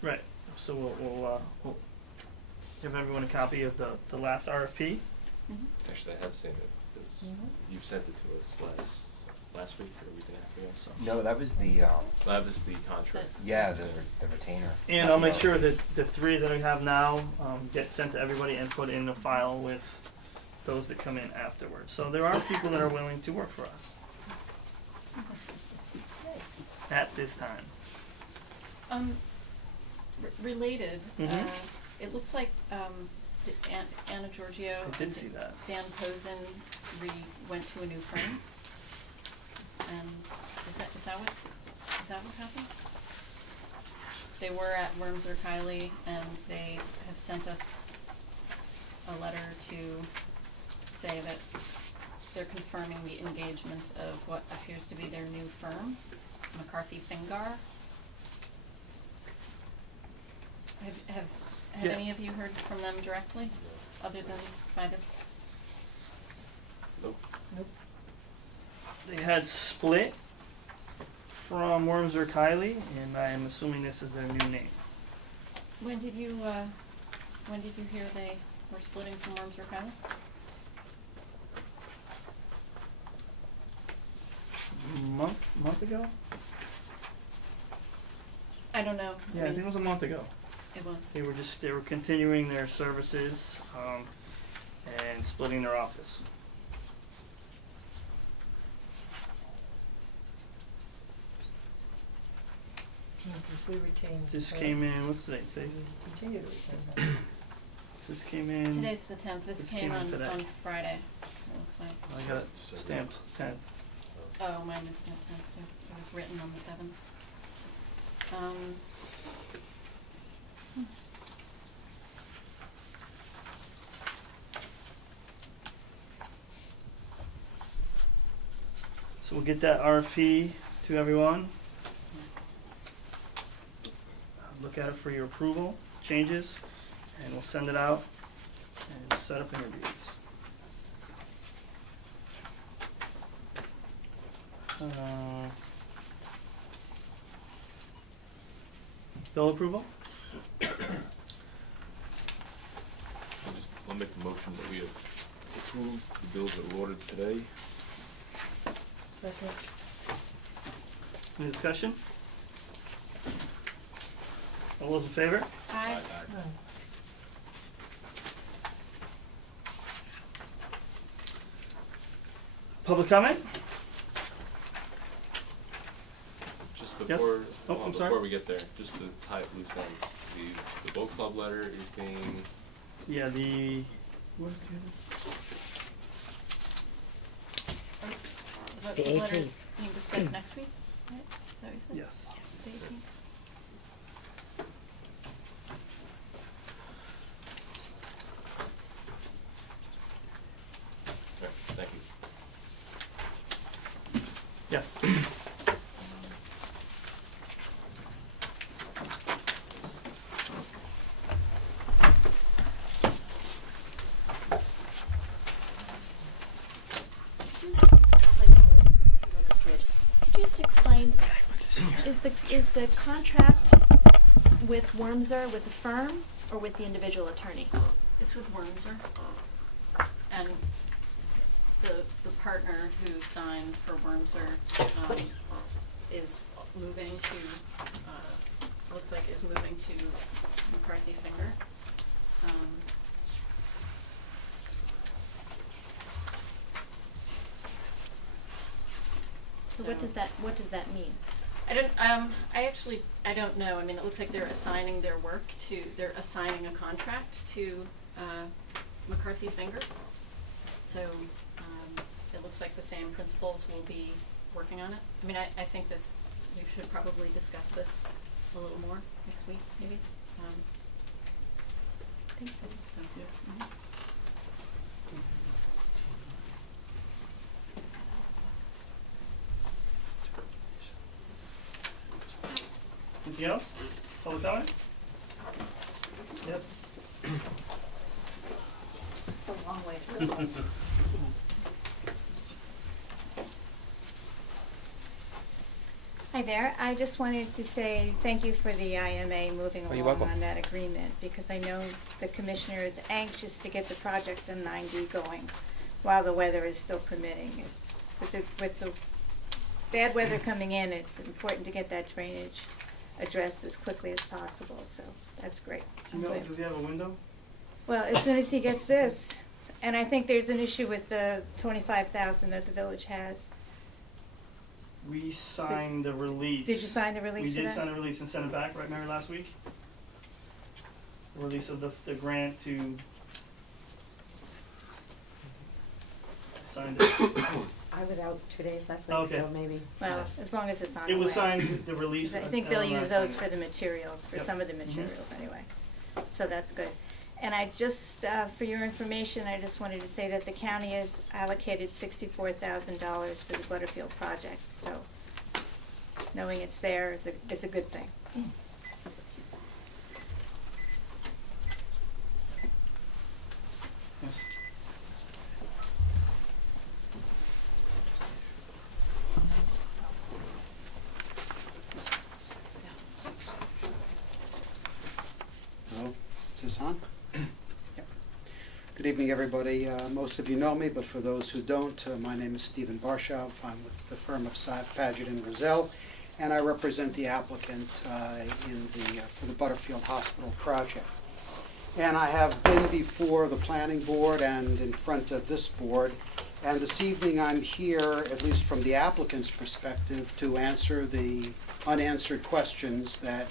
that. right, so we'll give everyone a copy of the last RFP. Mm-hmm. Actually, I have seen it, because you sent it to us last week or a week and a half ago. So. No, that was the That was the contract. yeah, the retainer. And I'll make sure that the 3 that I have now get sent to everybody and put in the file with those that come in afterwards. So there are people that are willing to work for us at this time. Related, Mhm. it looks like Anna Giorgio I did and see that. Dan Posen went to a new firm. And is that what happened? They were at Worms or Kylie, and they have sent us a letter to say that they're confirming the engagement of what appears to be their new firm, McCarthy Fingar. Have Yeah. any of you heard from them directly, other than by this? Nope. They had split from Worms or Kylie, and I am assuming this is their new name. When did you hear they were splitting from Worms or Kylie? Month ago? I don't know. Yeah, I think it was a month ago. It was. They were continuing their services, and splitting their office. And since we retained. This her, came in, what's the date? we continue to retain her. This came in. Today's the 10th. This came in on today. Friday. It looks like. I got it stamped 10th. Oh, mine is stamped 10th too. It was written on the 7th. So we'll get that RFP to everyone. Look at it for your approval, changes, and we'll send it out and set up interviews. Bill approval? I'll make the motion that we approve the bills that were ordered today. Second. Any discussion? All those in favor? Aye. Aye. Public comment? Just Yes? before, Oh, I'm sorry. before we get there, just to tie up loose ends, the boat club letter is being, Yeah, the, what The The letters 18th. being discussed next week, right? Is that what you said? Yes. The 18th? alright, thank you. Yes. Could you just explain, is the contract with Wormser with the firm or with the individual attorney? It's with Wormser. And the partner who signed for Wormser is moving to, looks like is moving to McCarthy Finger. So what does that mean? I don't know. I mean, it looks like they're assigning their work they're assigning a contract to McCarthy Finger. So it looks like the same principals will be working on it. I mean, I think we should probably discuss this a little more next week, maybe. I think so. Mhm. Anything else? Public comment? Yes. It's a long way to go. Hi there. I just wanted to say thank you for the IMA moving Oh, you're along welcome. on that agreement, because I know the commissioner is anxious to get the project in 9D going while the weather is still permitting. With the bad weather coming in, it's important to get that drainage addressed as quickly as possible, so that's great. Do you know, do we have a window? Well, as soon as he gets this, And I think there's an issue with the 25,000 that the village has. We signed the release. Did you sign the release We for did that? sign a release and send it back, right, Mary, last week? The release of the grant to. Signed it. I was out 2 days last week, Okay. so maybe. Well, as long as it's on It the was way. signed, the release. I think they'll use those for the materials, for Yep. some of the Mhm. materials anyway. So that's good. And I just, for your information, I just wanted to say that the county has allocated $64,000 for the Butterfield project, so knowing it's there is a good thing. Yes. Hello, is this on? Yep. Good evening, everybody. Most of you know me, but for those who don't, my name is Stephen Barshow. I'm with the firm of Sav, Paget and Roselle, and I represent the applicant for the Butterfield Hospital project. And I have been before the planning board and in front of this board, and this evening I'm here, at least from the applicant's perspective, to answer the unanswered questions that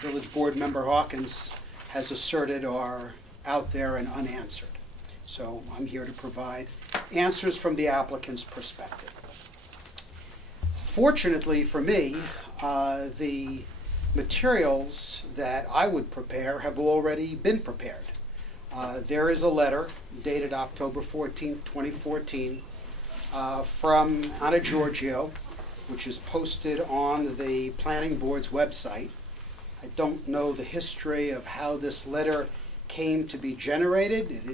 Village Board Member Hawkins has asserted are out there and unanswered. So I'm here to provide answers from the applicant's perspective. Fortunately for me, the materials that I would prepare have already been prepared. There is a letter dated October 14th, 2014 from Anna Giorgio, which is posted on the Planning Board's website. I don't know the history of how this letter came to be generated. It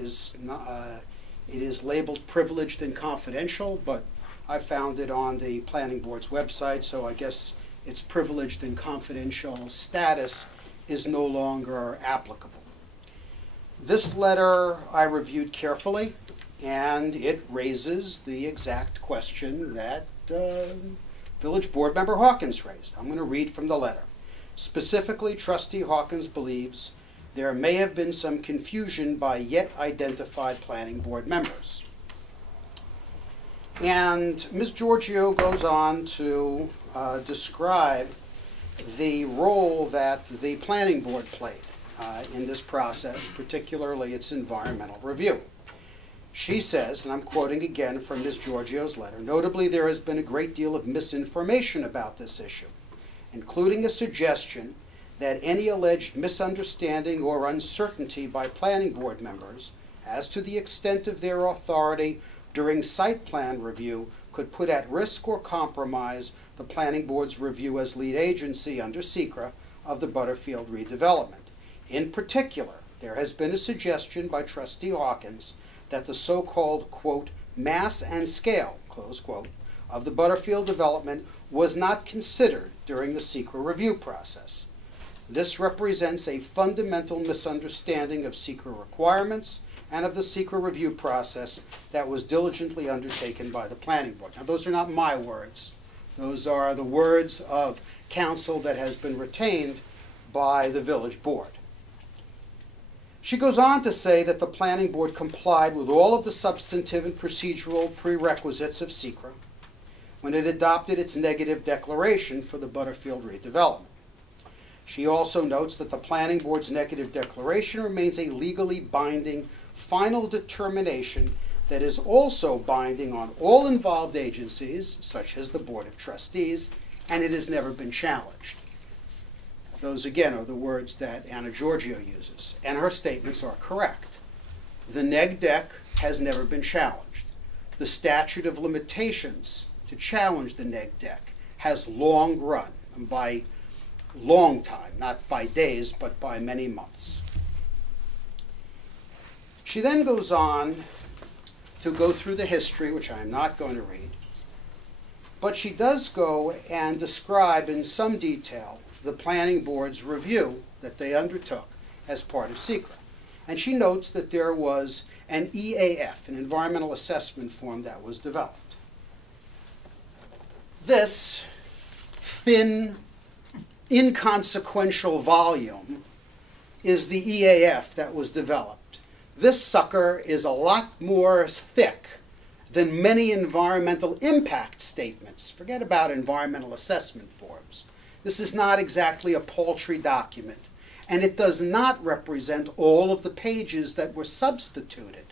is labeled privileged and confidential, but I found it on the Planning Board's website, so I guess its privileged and confidential status is no longer applicable. This letter I reviewed carefully, and it raises the exact question that Village Board Member Hawkins raised. I'm going to read from the letter. Specifically, Trustee Hawkins believes there may have been some confusion by yet identified planning board members. And Ms. Giorgio goes on to describe the role that the planning board played in this process, particularly its environmental review. She says, and I'm quoting again from Ms. Giorgio's letter, notably there has been a great deal of misinformation about this issue, including a suggestion that any alleged misunderstanding or uncertainty by planning board members as to the extent of their authority during site plan review could put at risk or compromise the planning board's review as lead agency under SECRA of the Butterfield redevelopment. In particular, there has been a suggestion by Trustee Hawkins that the so-called, quote, mass and scale, close quote, of the Butterfield development was not considered during the SECRA review process. This represents a fundamental misunderstanding of SECRA requirements and of the SECRA review process that was diligently undertaken by the planning board. Now, those are not my words. Those are the words of counsel that has been retained by the village board. She goes on to say that the planning board complied with all of the substantive and procedural prerequisites of SECRA when it adopted its negative declaration for the Butterfield redevelopment. She also notes that the planning board's negative declaration remains a legally binding final determination that is also binding on all involved agencies, such as the Board of Trustees, and it has never been challenged. Those, again, are the words that Anna Giorgio uses, and her statements are correct. The neg deck has never been challenged. The statute of limitations to challenge the neg deck has long run, and by long time, not by days, but by many months. She then goes on to go through the history, which I am not going to read, but she does go and describe in some detail the planning board's review that they undertook as part of SECRA. And she notes that there was an EAF, an environmental assessment form, that was developed. This thin, inconsequential volume is the EAF that was developed. This sucker is a lot more thick than many environmental impact statements. Forget about environmental assessment forms. This is not exactly a paltry document, and it does not represent all of the pages that were substituted.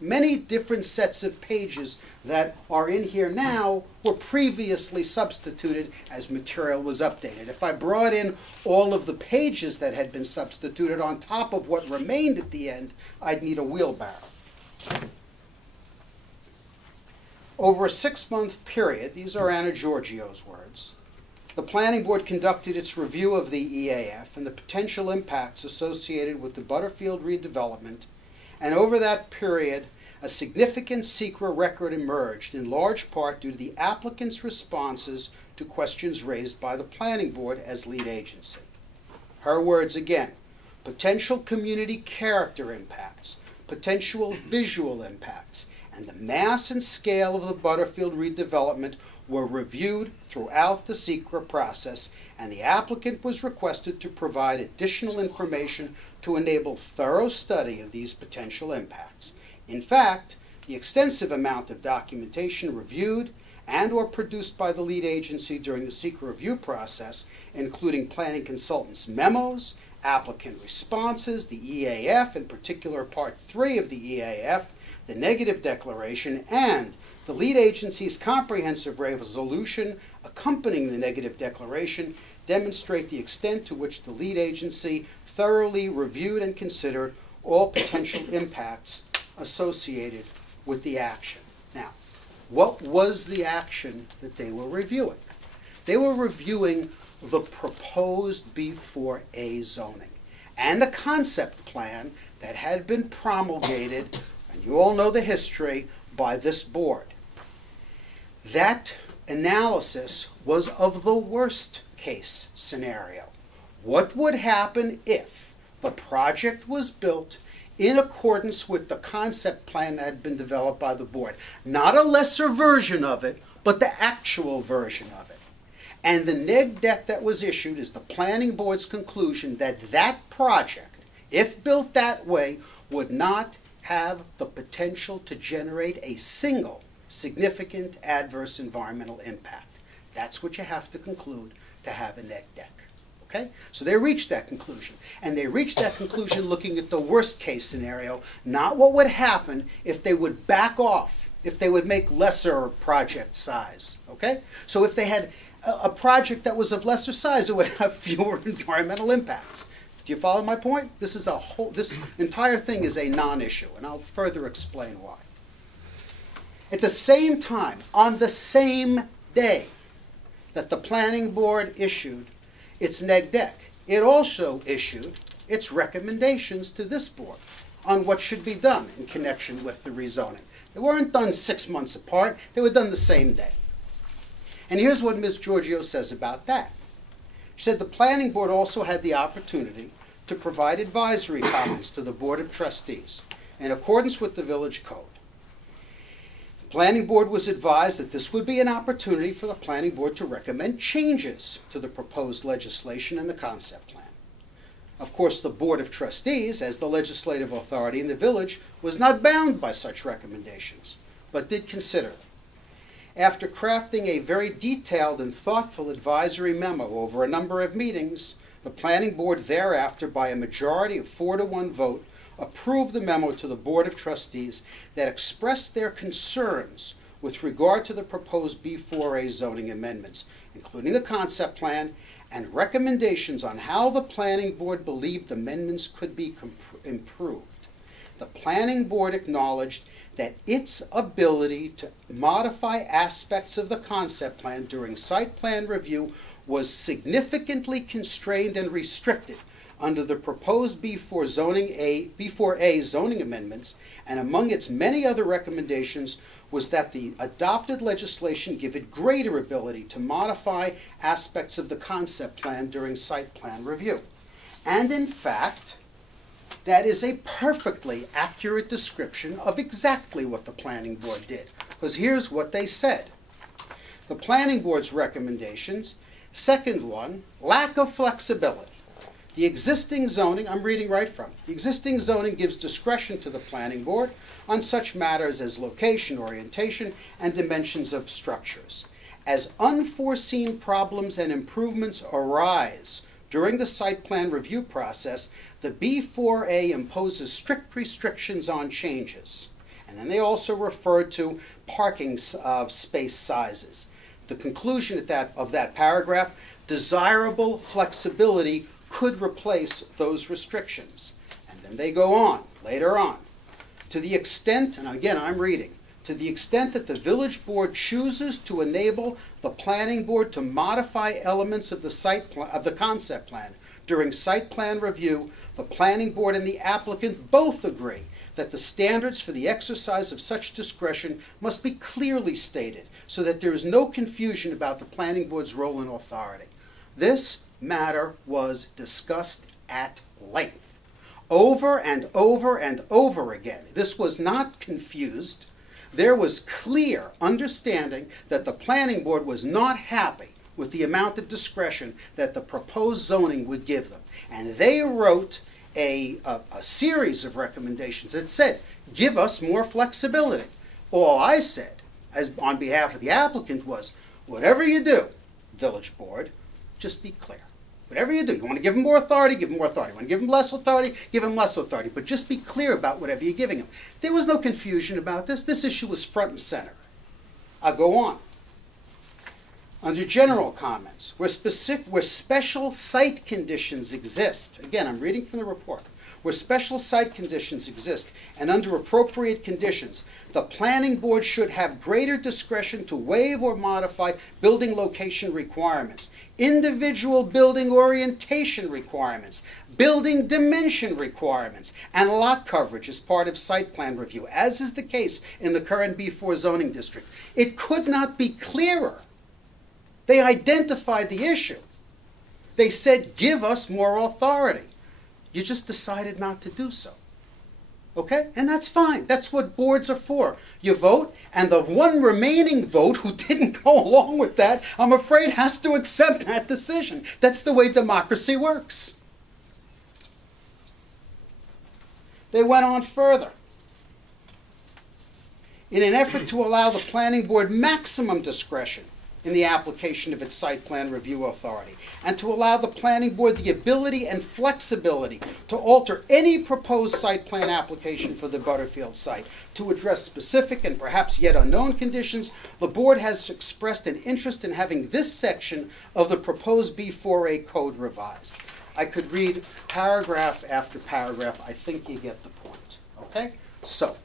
Many different sets of pages that are in here now were previously substituted as material was updated. If I brought in all of the pages that had been substituted on top of what remained at the end, I'd need a wheelbarrow. Over a 6-month period, these are Anna Giorgio's words, the Planning Board conducted its review of the EAF and the potential impacts associated with the Butterfield redevelopment, and over that period, a significant secret record emerged, in large part due to the applicant's responses to questions raised by the Planning Board as lead agency. Her words again, potential community character impacts, potential visual impacts, and the mass and scale of the Butterfield redevelopment were reviewed throughout the secret process, and the applicant was requested to provide additional information to enable thorough study of these potential impacts. In fact, the extensive amount of documentation reviewed and or produced by the lead agency during the secret review process, including planning consultants' memos, applicant responses, the EAF, in particular Part 3 of the EAF, the negative declaration, and the lead agency's comprehensive resolution accompanying the negative declaration, demonstrate the extent to which the lead agency thoroughly reviewed and considered all potential impacts associated with the action. Now, what was the action that they were reviewing? They were reviewing the proposed B4A zoning and the concept plan that had been promulgated, and you all know the history, by this board. That analysis was of the worst case scenario. What would happen if the project was built in accordance with the concept plan that had been developed by the board? Not a lesser version of it, but the actual version of it. And the neg deck that was issued is the planning board's conclusion that that project, if built that way, would not have the potential to generate a single significant adverse environmental impact. That's what you have to conclude to have a neg deck. Okay? So they reached that conclusion. And they reached that conclusion looking at the worst case scenario, not what would happen if they would back off, if they would make lesser project size. Okay? So if they had a project that was of lesser size, it would have fewer environmental impacts. Do you follow my point? This entire thing is a non-issue, and I'll further explain why. At the same time, on the same day that the planning board issued its neg deck, it also issued its recommendations to this board on what should be done in connection with the rezoning. They weren't done 6 months apart, they were done the same day. And here's what Ms. Giorgio says about that. She said the planning board also had the opportunity to provide advisory comments to the Board of Trustees in accordance with the village code. The planning board was advised that this would be an opportunity for the planning board to recommend changes to the proposed legislation and the concept plan. Of course, the Board of Trustees, as the legislative authority in the village, was not bound by such recommendations, but did consider them. After crafting a very detailed and thoughtful advisory memo over a number of meetings, the planning board thereafter, by a majority of 4-1 vote, approved the memo to the Board of Trustees that expressed their concerns with regard to the proposed B4A zoning amendments, including the concept plan, and recommendations on how the planning board believed amendments could be improved. The planning board acknowledged that its ability to modify aspects of the concept plan during site plan review was significantly constrained and restricted under the proposed B4A zoning amendments, and among its many other recommendations was that the adopted legislation give it greater ability to modify aspects of the concept plan during site plan review. And in fact, that is a perfectly accurate description of exactly what the planning board did. Because here's what they said. The planning board's recommendations, second one, lack of flexibility. The existing zoning, I'm reading right from, the existing zoning gives discretion to the planning board on such matters as location, orientation, and dimensions of structures. As unforeseen problems and improvements arise during the site plan review process, the B4A imposes strict restrictions on changes. And then they also refer to parking space sizes. The conclusion of that paragraph, desirable flexibility could replace those restrictions. And then they go on, later on. To the extent, and again I'm reading, to the extent that the village board chooses to enable the planning board to modify elements of the concept plan during site plan review, the planning board and the applicant both agree that the standards for the exercise of such discretion must be clearly stated so that there is no confusion about the planning board's role and authority. This matter was discussed at length, over and over and over again. This was not confused. There was clear understanding that the planning board was not happy with the amount of discretion that the proposed zoning would give them. And they wrote a series of recommendations that said, give us more flexibility. All I said, as on behalf of the applicant, was, whatever you do, village board, just be clear. Whatever you do, you want to give them more authority, give them more authority. You want to give them less authority, give them less authority. But just be clear about whatever you're giving them. There was no confusion about this. This issue was front and center. I'll go on. Under general comments, where special site conditions exist, again, I'm reading from the report, where special site conditions exist and under appropriate conditions, the planning board should have greater discretion to waive or modify building location requirements, individual building orientation requirements, building dimension requirements, and lot coverage as part of site plan review, as is the case in the current B4 zoning district. It could not be clearer. They identified the issue. They said, give us more authority. You just decided not to do so. Okay? And that's fine. That's what boards are for. You vote, and the one remaining vote who didn't go along with that, I'm afraid, has to accept that decision. That's the way democracy works. They went on further. In an effort to allow the planning board maximum discretion in the application of its site plan review authority, and to allow the planning board the ability and flexibility to alter any proposed site plan application for the Butterfield site to address specific and perhaps yet unknown conditions, the board has expressed an interest in having this section of the proposed B4A code revised. I could read paragraph after paragraph. I think you get the point. Okay? So,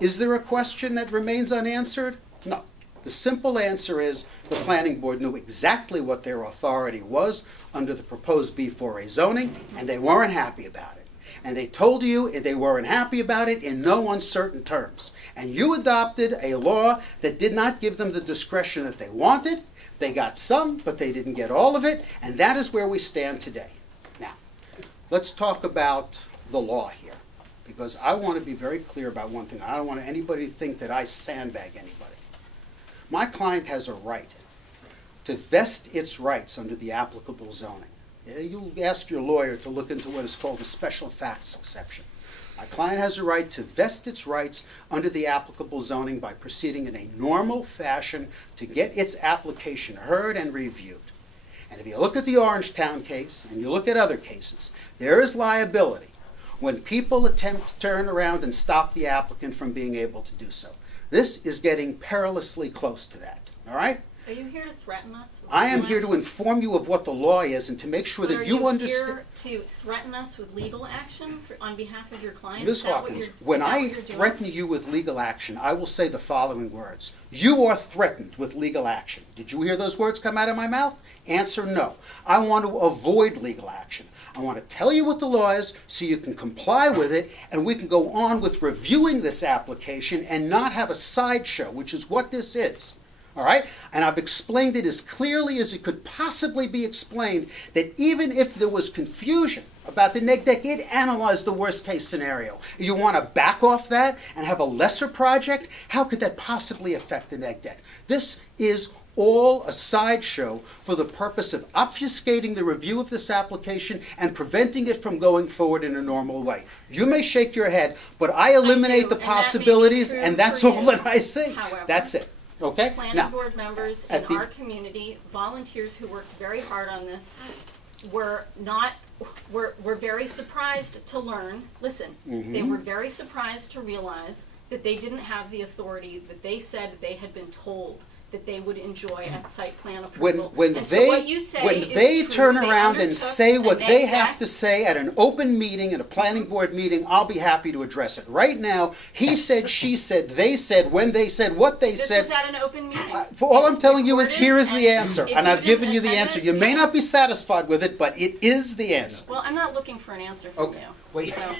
is there a question that remains unanswered? No. The simple answer is the planning board knew exactly what their authority was under the proposed B4A zoning, and they weren't happy about it. And they told you they weren't happy about it in no uncertain terms. And you adopted a law that did not give them the discretion that they wanted. They got some, but they didn't get all of it, and that is where we stand today. Now, let's talk about the law here, because I want to be very clear about one thing. I don't want anybody to think that I sandbag anybody. My client has a right to vest its rights under the applicable zoning. You ask your lawyer to look into what is called a special facts exception. My client has a right to vest its rights under the applicable zoning by proceeding in a normal fashion to get its application heard and reviewed. And if you look at the Orangetown case and you look at other cases, there is liability when people attempt to turn around and stop the applicant from being able to do so. This is getting perilously close to that, all right? Are you here to threaten us? I am here to inform you of what the law is and to make sure that you understand. Are you here to threaten us with legal action on behalf of your client? Ms. Hawkins, when I threaten you with legal action, I will say the following words. You are threatened with legal action. Did you hear those words come out of my mouth? Answer no. I want to avoid legal action. I want to tell you what the law is so you can comply with it, and we can go on with reviewing this application and not have a sideshow, which is what this is. All right? And I've explained it as clearly as it could possibly be explained, that even if there was confusion about the NYSDEC. It analyzed the worst case scenario. You want to back off that and have a lesser project? How could that possibly affect the NYSDEC? This is all a sideshow for the purpose of obfuscating the review of this application and preventing it from going forward in a normal way. You may shake your head, but I eliminate the possibilities, and that's all that I see. However, that's it. Okay? Planning board members in our community, volunteers who worked very hard on this, were very surprised to learn, listen, they were very surprised to realize that they didn't have the authority that they said they had been told that they would enjoy at site plan approval. When they turn around and say what they have to say at an open meeting, at a planning board meeting, I'll be happy to address it. Right now, he said, she said, they said, when they said, what they said. This was at an open meeting. All I'm telling you is here is the answer, and I've given you the answer. You may not be satisfied with it, but it is the answer. Well, I'm not looking for an answer from you. Wait. So.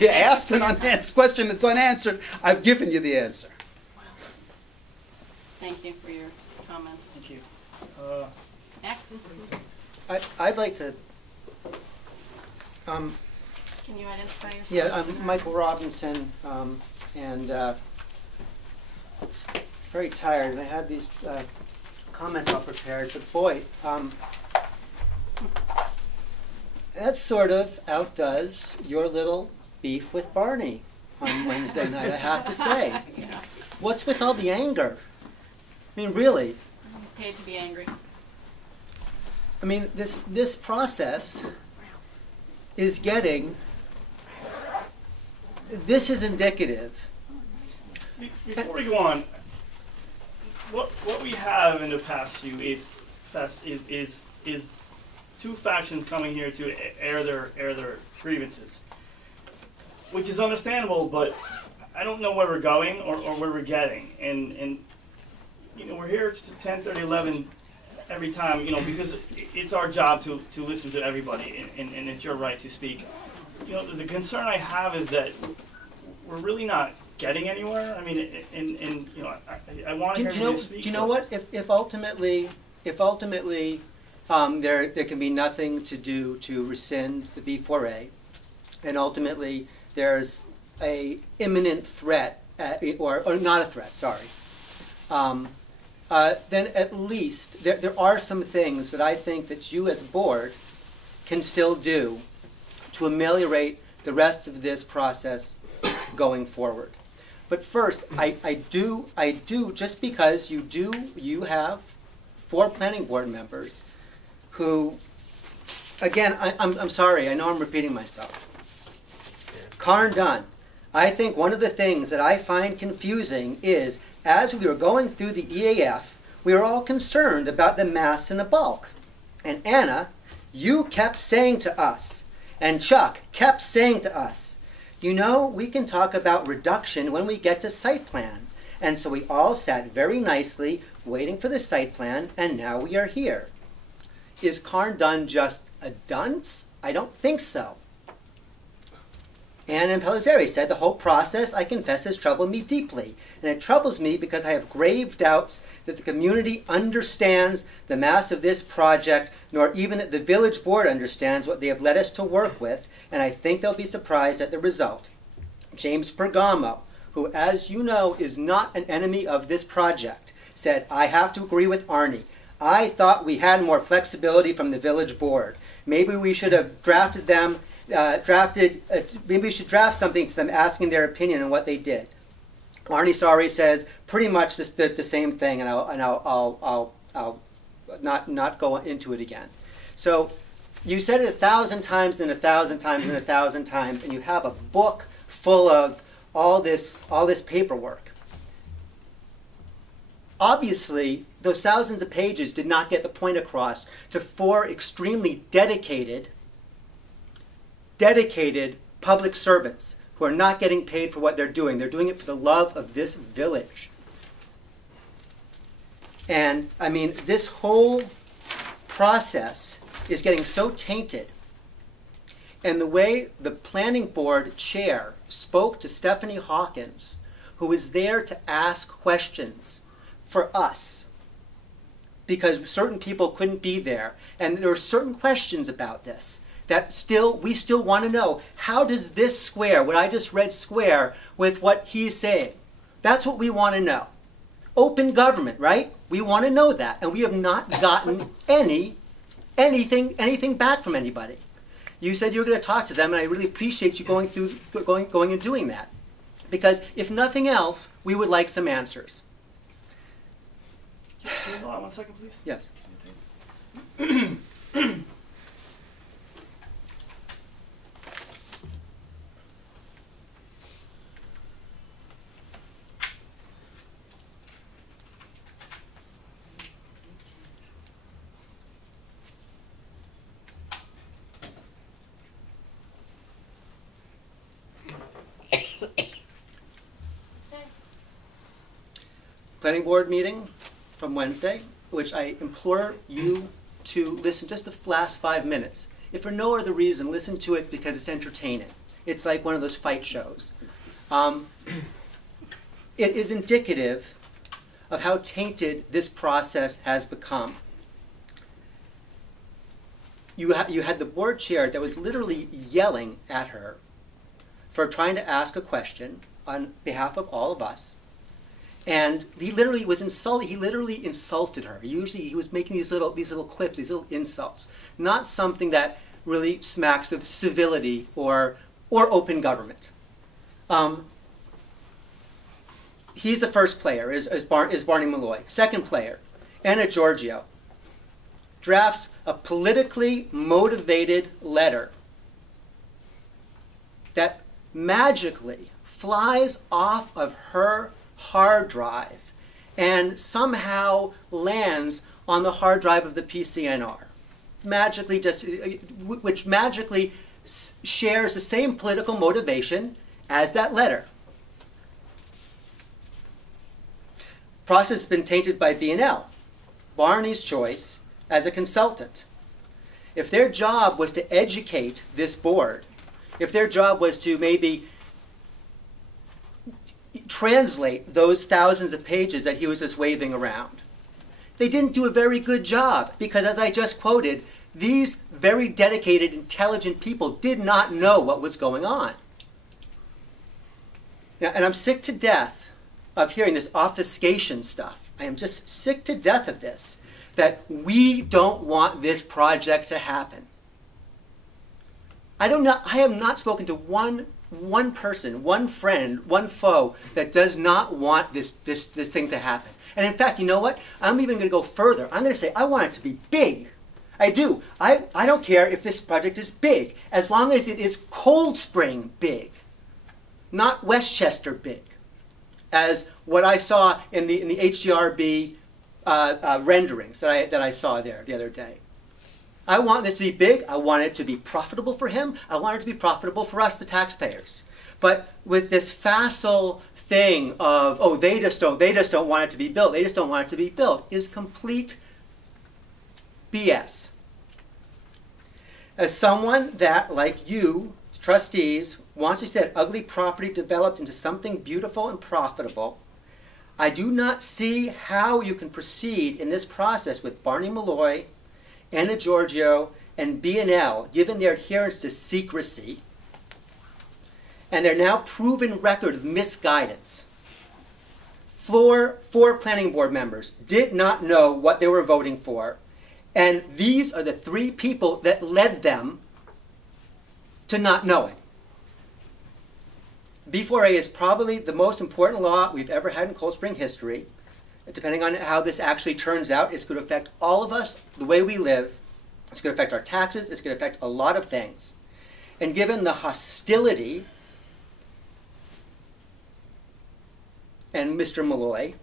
You asked an unanswered question that's unanswered. I've given you the answer. Thank you for your comments. Thank you. Next. I'd like to. Can you identify yourself? Yeah, I'm Michael Robinson, and very tired. And I had these comments all prepared, but boy, that sort of outdoes your little beef with Barney on Wednesday night, I have to say. Yeah. What's with all the anger? I mean, really. He's paid to be angry. I mean, this process is getting. This is indicative. Before we go on, what we have in the past few is two factions coming here to air their grievances, which is understandable. But I don't know where we're going or where we're getting, and you know, we're here to 10, 30, 11 every time, you know, because it's our job to listen to everybody, and it's your right to speak. You know, the concern I have is that we're really not getting anywhere. I mean, and you know, I want to hear you speak. Do you know what? If ultimately there can be nothing to do to rescind the B4A, and ultimately there's a imminent threat, or not a threat, sorry. Then at least there are some things that I think that you as a board can still do to ameliorate the rest of this process going forward. But first, I do, just because you have 4 planning board members who, again, I'm sorry, I know I'm repeating myself. Karn Dunn, I think one of the things that I find confusing is, as we were going through the EAF, we were all concerned about the mass and the bulk. And Anna, you kept saying to us, and Chuck kept saying to us, you know, we can talk about reduction when we get to site plan. And so we all sat very nicely waiting for the site plan, and now we are here. Is Karn Dunn just a dunce? I don't think so. Anna Pellizzeri said, the whole process, I confess, has troubled me deeply. And it troubles me because I have grave doubts that the community understands the mass of this project, nor even that the village board understands what they have led us to work with, and I think they'll be surprised at the result. James Pergamo, who, as you know, is not an enemy of this project, said, I have to agree with Arnie. I thought we had more flexibility from the village board. Maybe we should have drafted them maybe we should draft something to them asking their opinion on what they did. Arnie Sari says pretty much the same thing, and I'll not go into it again. So you said it 1,000 times and 1,000 times and 1,000 times, and you have a book full of all this paperwork. Obviously, those thousands of pages did not get the point across to 4 extremely dedicated public servants who are not getting paid for what they're doing. They're doing it for the love of this village. And, I mean, this whole process is getting so tainted. And the way the planning board chair spoke to Stephanie Hawkins, who was there to ask questions for us, because certain people couldn't be there, and there were certain questions about this that we still want to know, how does this square, what I just read, square with what he's saying? That's what we want to know. Open government, right? We want to know that, and we have not gotten anything back from anybody. You said you were going to talk to them, and I really appreciate you going and doing that. Because if nothing else, we would like some answers. Can you hold on 1 second, please? Yes. Planning board meeting from Wednesday, which I implore you to listen just the last 5 minutes. If for no other reason, listen to it because it's entertaining. It's like one of those fight shows. It is indicative of how tainted this process has become. You had the board chair that was literally yelling at her for trying to ask a question on behalf of all of us. And he literally was insulted. He literally insulted her. Usually he was making these little quips, these little insults. Not something that really smacks of civility or open government. He's the first player, is Barney Malloy. Second player, Anna Giorgio, drafts a politically motivated letter that magically flies off of her hard drive and somehow lands on the hard drive of the PCNR. Magically, which magically shares the same political motivation as that letter. Process has been tainted by B&L, Barney's choice as a consultant. If their job was to educate this board, if their job was to maybe translate those thousands of pages that he was just waving around, they didn't do a very good job because, as I just quoted, these very dedicated, intelligent people did not know what was going on. Now, and I'm sick to death of hearing this obfuscation stuff. I am just sick to death of this, that we don't want this project to happen. I have not spoken to one person, one friend, one foe that does not want this thing to happen. And in fact, you know what? I'm even going to go further. I'm going to say I want it to be big. I do. I don't care if this project is big, as long as it is Cold Spring big, not Westchester big, as what I saw in the HDRB renderings that I saw there the other day. I want this to be big. I want it to be profitable for him. I want it to be profitable for us, the taxpayers. But with this facile thing of, oh, they just don't want it to be built. They just don't want it to be built, is complete BS. As someone that, like you, trustees, wants to see that ugly property developed into something beautiful and profitable, I do not see how you can proceed in this process with Barney Malloy, Anna Giorgio, and B&L, given their adherence to secrecy and their now proven record of misguidance. Four planning board members did not know what they were voting for, and these are the three people that led them to not knowing. B4A is probably the most important law we've ever had in Cold Spring history. Depending on how this actually turns out, it's going to affect all of us, the way we live. It's going to affect our taxes. It's going to affect a lot of things. And given the hostility and Mr. Malloy,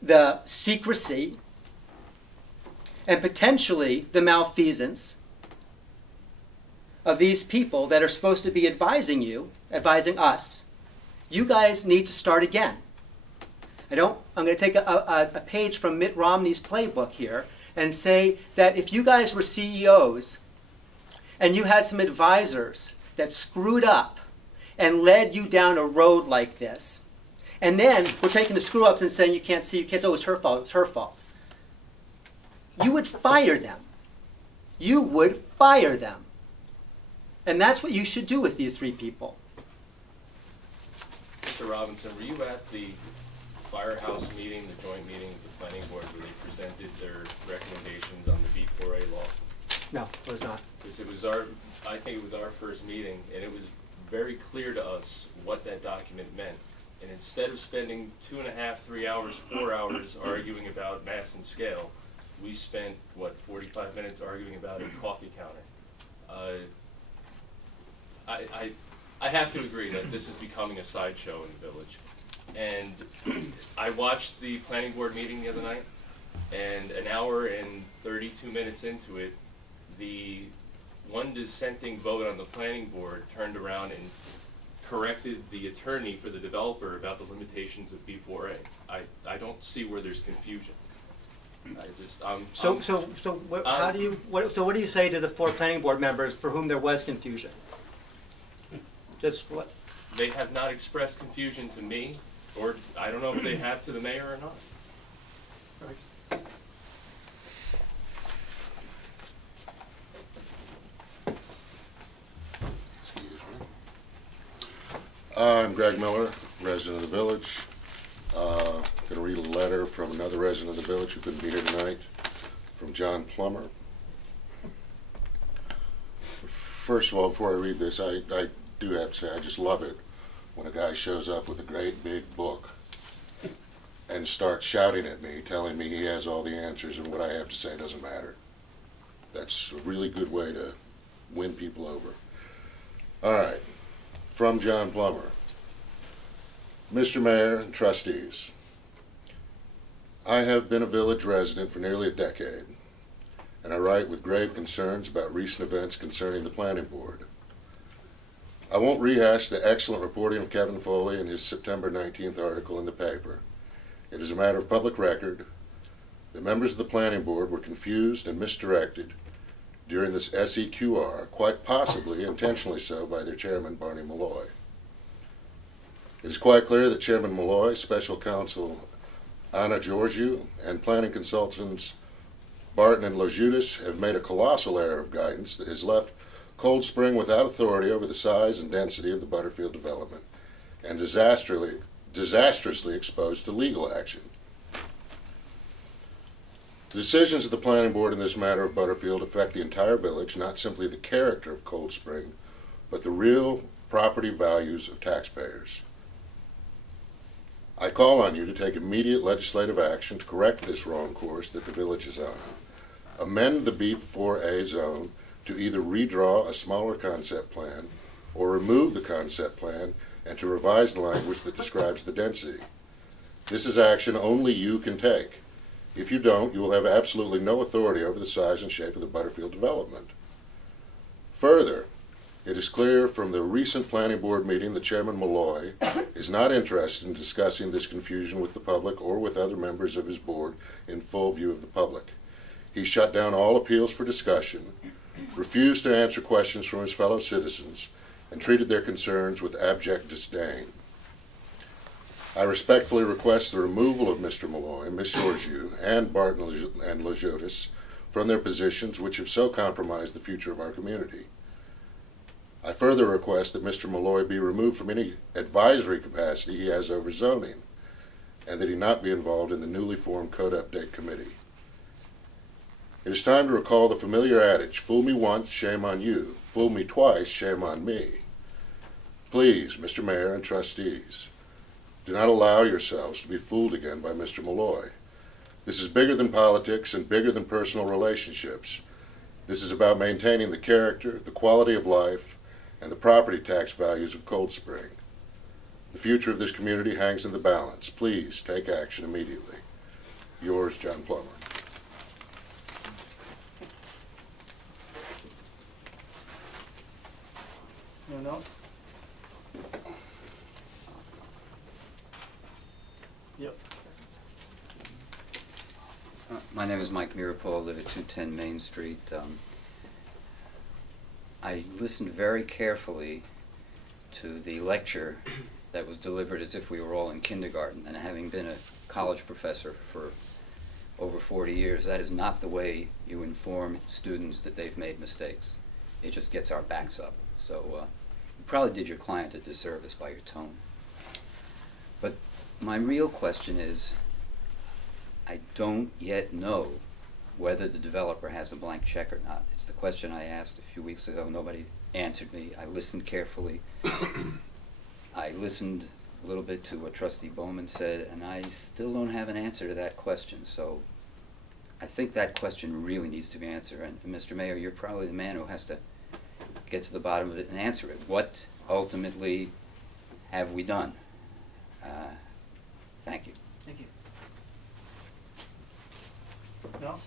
the secrecy, and potentially the malfeasance of these people that are supposed to be advising you, advising us, you guys need to start again. I'm going to take a page from Mitt Romney's playbook here and say that if you guys were CEOs and you had some advisors that screwed up and led you down a road like this, and then we're taking the screw-ups and saying you can't see, oh, it's her fault, you would fire them. you would fire them. And that's what you should do with these 3 people. Mr. Robinson, were you at the firehouse meeting, the joint meeting of the planning board, where they presented their recommendations on the B4A law? No, it was not. Because I think it was our first meeting, and it was very clear to us what that document meant. And instead of spending 2.5, 3 hours, 4 hours arguing about mass and scale, we spent, 45 minutes arguing about a coffee counter. I have to agree that this is becoming a sideshow in the village. And I watched the planning board meeting the other night, and an hour and 32 minutes into it, the one dissenting vote on the planning board turned around and corrected the attorney for the developer about the limitations of B4A. I don't see where there's confusion. What do you say to the 4 planning board members for whom there was confusion? Just what? They have not expressed confusion to me, or I don't know if they have to the mayor or not. I'm Greg Miller, resident of the village. Going to read a letter from another resident of the village who couldn't be here tonight, from John Plummer. First of all, before I read this, I do have to say I just love it when a guy shows up with a great big book and starts shouting at me, telling me he has all the answers and what I have to say doesn't matter. That's a really good way to win people over. All right. From John Plummer. Mr. Mayor and trustees, I have been a village resident for nearly a decade, and I write with grave concerns about recent events concerning the planning board. I won't rehash the excellent reporting of Kevin Foley in his September 19th article in the paper. It is a matter of public record. The members of the planning board were confused and misdirected during this SEQR, quite possibly intentionally so by their chairman, Barney Malloy. It is quite clear that Chairman Malloy, Special Counsel Anna Georgiou, and planning consultants Barton and Lojutis have made a colossal error of guidance that has left Cold Spring without authority over the size and density of the Butterfield development and disastrously exposed to legal action. The decisions of the planning board in this matter of Butterfield affect the entire village, not simply the character of Cold Spring, but the real property values of taxpayers. I call on you to take immediate legislative action to correct this wrong course that the village is on. Amend the B4A zone to either redraw a smaller concept plan or remove the concept plan and to revise the language that describes the density. This is action only you can take. If you don't, you will have absolutely no authority over the size and shape of the Butterfield development. Further, it is clear from the recent planning board meeting that Chairman Malloy is not interested in discussing this confusion with the public or with other members of his board in full view of the public. He shut down all appeals for discussion, refused to answer questions from his fellow citizens, and treated their concerns with abject disdain. I respectfully request the removal of Mr. Malloy, Ms. Georgiou, and Barton and Lojutis from their positions which have so compromised the future of our community. I further request that Mr. Malloy be removed from any advisory capacity he has over zoning, and that he not be involved in the newly formed Code Update Committee. It is time to recall the familiar adage, fool me once, shame on you. Fool me twice, shame on me. Please, Mr. Mayor and trustees, do not allow yourselves to be fooled again by Mr. Malloy. This is bigger than politics and bigger than personal relationships. This is about maintaining the character, the quality of life, and the property tax values of Cold Spring. The future of this community hangs in the balance. Please take action immediately. Yours, John Plummer. Anyone else? Yep. My name is Mike Mirapol. I live at 210 Main Street. I listened very carefully to the lecture that was delivered as if we were all in kindergarten, and having been a college professor for over 40 years, that is not the way you inform students that they've made mistakes. It just gets our backs up. So you probably did your client a disservice by your tone. But my real question is, I don't yet know whether the developer has a blank check or not. It's the question I asked a few weeks ago. Nobody answered me. I listened carefully. I listened a little bit to what Trustee Bowman said, and I still don't have an answer to that question. So I think that question really needs to be answered. And Mr. Mayor, you're probably the man who has to get to the bottom of it and answer it. What ultimately have we done? Thank you. Thank you. Anything else?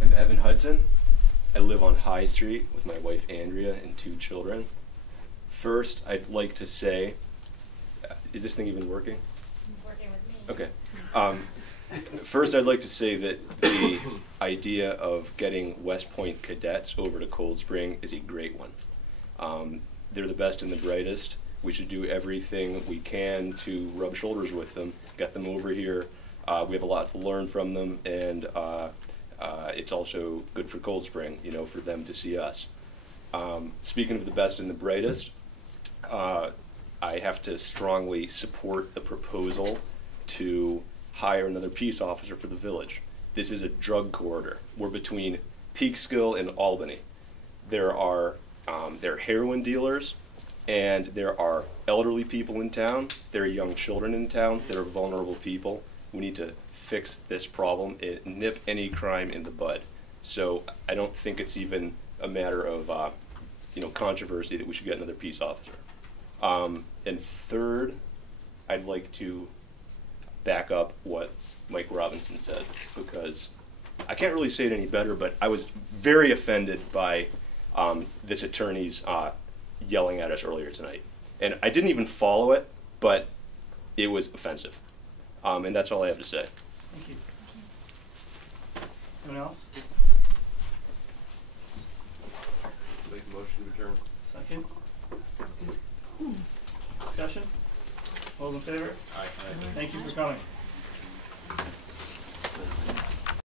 I'm Evan Hudson. I live on High Street with my wife Andrea and 2 children. First, I'd like to say, is this thing even working? It's working with me. Okay. First, I'd like to say that the idea of getting West Point cadets over to Cold Spring is a great one. They're the best and the brightest. We should do everything we can to rub shoulders with them, get them over here. We have a lot to learn from them, and it's also good for Cold Spring, you know, for them to see us. Speaking of the best and the brightest, I have to strongly support the proposal to hire another peace officer for the village. This is a drug corridor. We're between Peekskill and Albany. There are heroin dealers, and there are elderly people in town, there are young children in town, there are vulnerable people. We need to fix this problem and nip any crime in the bud. So I don't think it's even a matter of controversy that we should get another peace officer. And third, I'd like to back up what Mike Robinson said, because I can't really say it any better, but I was very offended by this attorney's yelling at us earlier tonight. And I didn't even follow it, but it was offensive. And that's all I have to say. Thank you. Anyone else? Make a motion to adjourn. Second? Discussion? All those in favor? Aye. Thank you for coming.